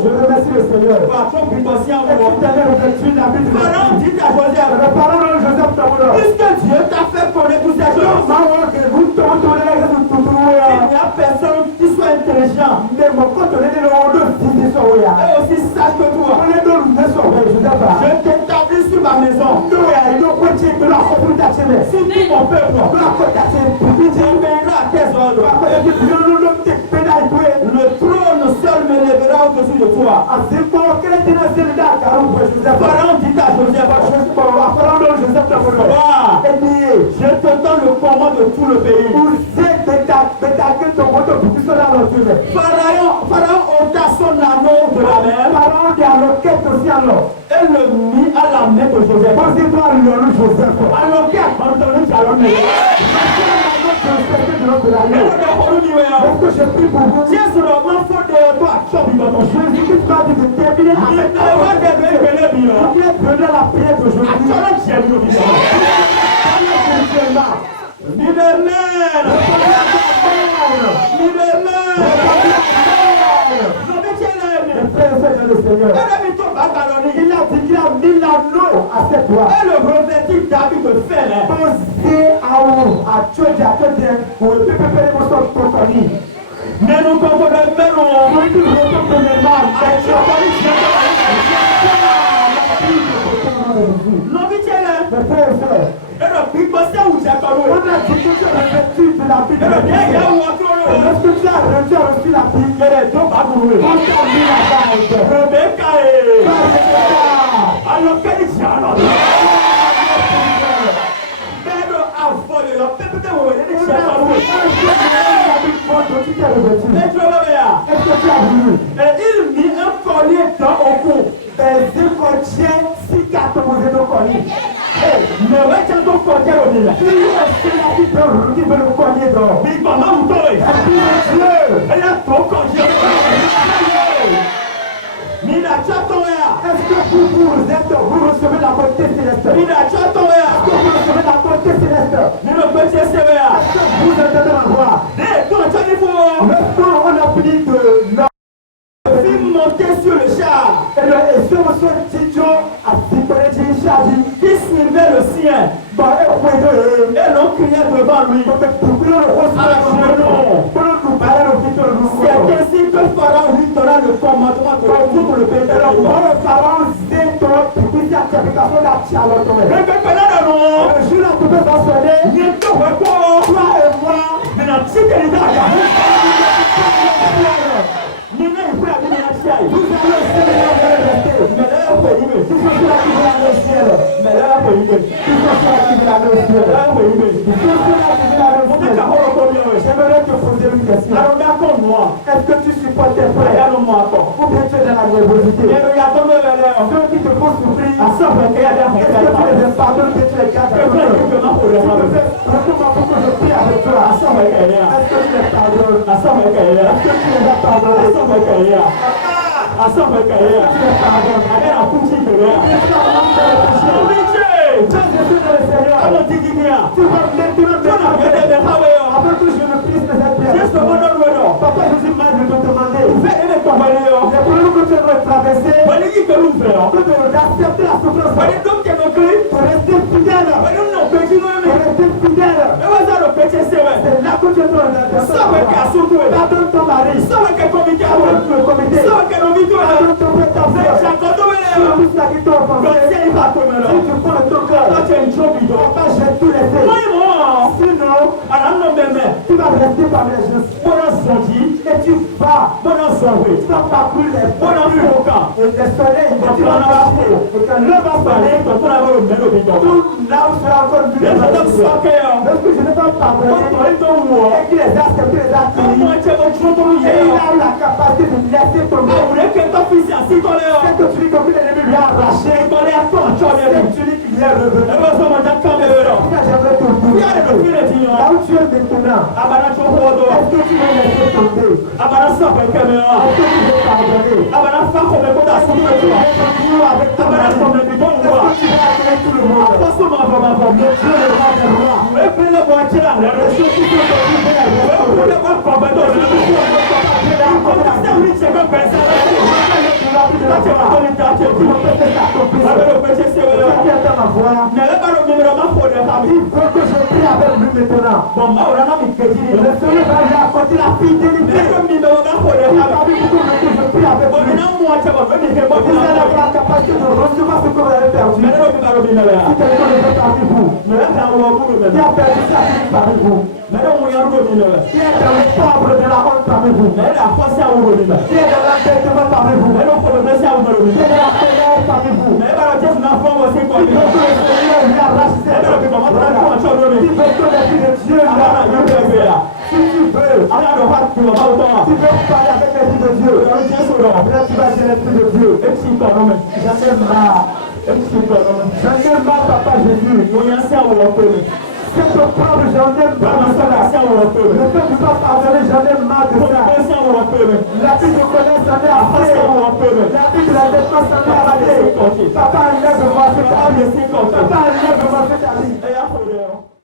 je remercie le Seigneur. Puisque Dieu t'a fait connaître toutes ces choses, il n'y a personne qui soit intelligent et aussi sage que toi. Je t'établis sur ma maison. Si tu mon peuple, tu obéiras à tes ordres. Le trône seul me lèvera au-dessus de toi. Pharaon dit à Joseph, je te donne le commandement de tout le pays. Pharaon ôta son anneau de la mer et le mit à la main de Joseph. Alors qu'il a entendu est-ce que je prie pour vous? Jésus la prière de Jésus. Il a dit qu'il a mis l'anneau à cette voix. Et le revêtit d'habit de fer. Posé à Tchoudia, ou le pépé pour son compagnie. Mais nous comprenons même Rebecca Il mit un collier dans au cou. Il contient 6 cartes pour vous collier. Mais ouais, tu as ton collier au milieu. Il veut le collier d'or. Il va m'entendre. Il a ton collier. Mina Chatoya. Est-ce que vous recevez la beauté céleste? Mina Chatoya. Est-ce que vous recevez la beauté céleste? Mina Beauté Sévère. Est-ce que vous entendez ma voix? Toi, tu as dit pour. Maintenant, on a fini de Film monter sur le char. et ce monsieur Tito a séparé du chargé. Qui suivait le sien. Et l'on criait devant lui. C'est ainsi que Pharaon lui donna le commandement de tout le pays. J'aimerais te poser une question. Est-ce que tu supportes tes frères ou bien tu es dans la nervosité? Ceux qui te font souffrir, est-ce que tu les aimes pardonnes, que tu les gardes? Pour que je prie avec toi. Est-ce que tu les pardonnes? Est-ce que tu les as pardonnés? Tu les pardonnes? Tu vas avant que je ne puisse les aider. Papa Jésus m'a dit de te demander. Les problèmes que tu dois traverser, que de d'accepter la souffrance. Pour rester fidèle. C'est là que tu dois pardonne ton mari. Pardonne le comité. Pardonne ton frère, ta soeur. Tout ça qui t'a offensé. Si tu prends ton cœur, papa, je vais tout laisser. Sinon, tu vas rester parmi les gens. Et tu vas sans parcourir les rues. Et le soleil, tu vas marcher. Et quand l'eau va parler, tout là où tu as encore vu. Lorsque je ne vais pas pardonner, et qu'il les a acceptés, les accueillis, et il a eu la capacité de laisser tomber. C'est que tu dis que l'ennemi lui a arraché. C'est que tu dis qu'il est revenu. J'aimerais te dire, là où tu es maintenant, est-ce que tu veux laisser tomber? Est-ce que tu veux pardonner? Est-ce que tu veux continuer avec ta mari? Est-ce que tu veux accueillir tout le monde? Le Dieu le roi des rois. Et ceux qui sont il faut que je prie avec lui maintenant. Le Seigneur va lui apporter la fidélité. Il va lui dire que je prie avec lui. Vous allez avoir la capacité de recevoir ce que vous avez perdu. Si quelqu'un ne veut parmi vous, qui a perdu sa vie parmi vous, qui est dans le pauvre de la honte parmi vous, qui est dans l'endettement parmi vous, qui est dans la colère parmi vous, il veut que le Seigneur lui arrache ses dents. Il veut que l'Esprit de Dieu lui arrache. Si tu veux parler avec l'Esprit de Dieu, là tu vas dire l'Esprit de Dieu. J'en ai marre, papa Jésus. C'est ton propre, j'en ai marre de ça. Le fait de ne pas pardonner, j'en ai marre de ça. La vie de connaître, j'en ai assez. La vie de la défense, j'en ai assez. Papa, enlève-moi cette vie. Papa, enlève-moi cette vie.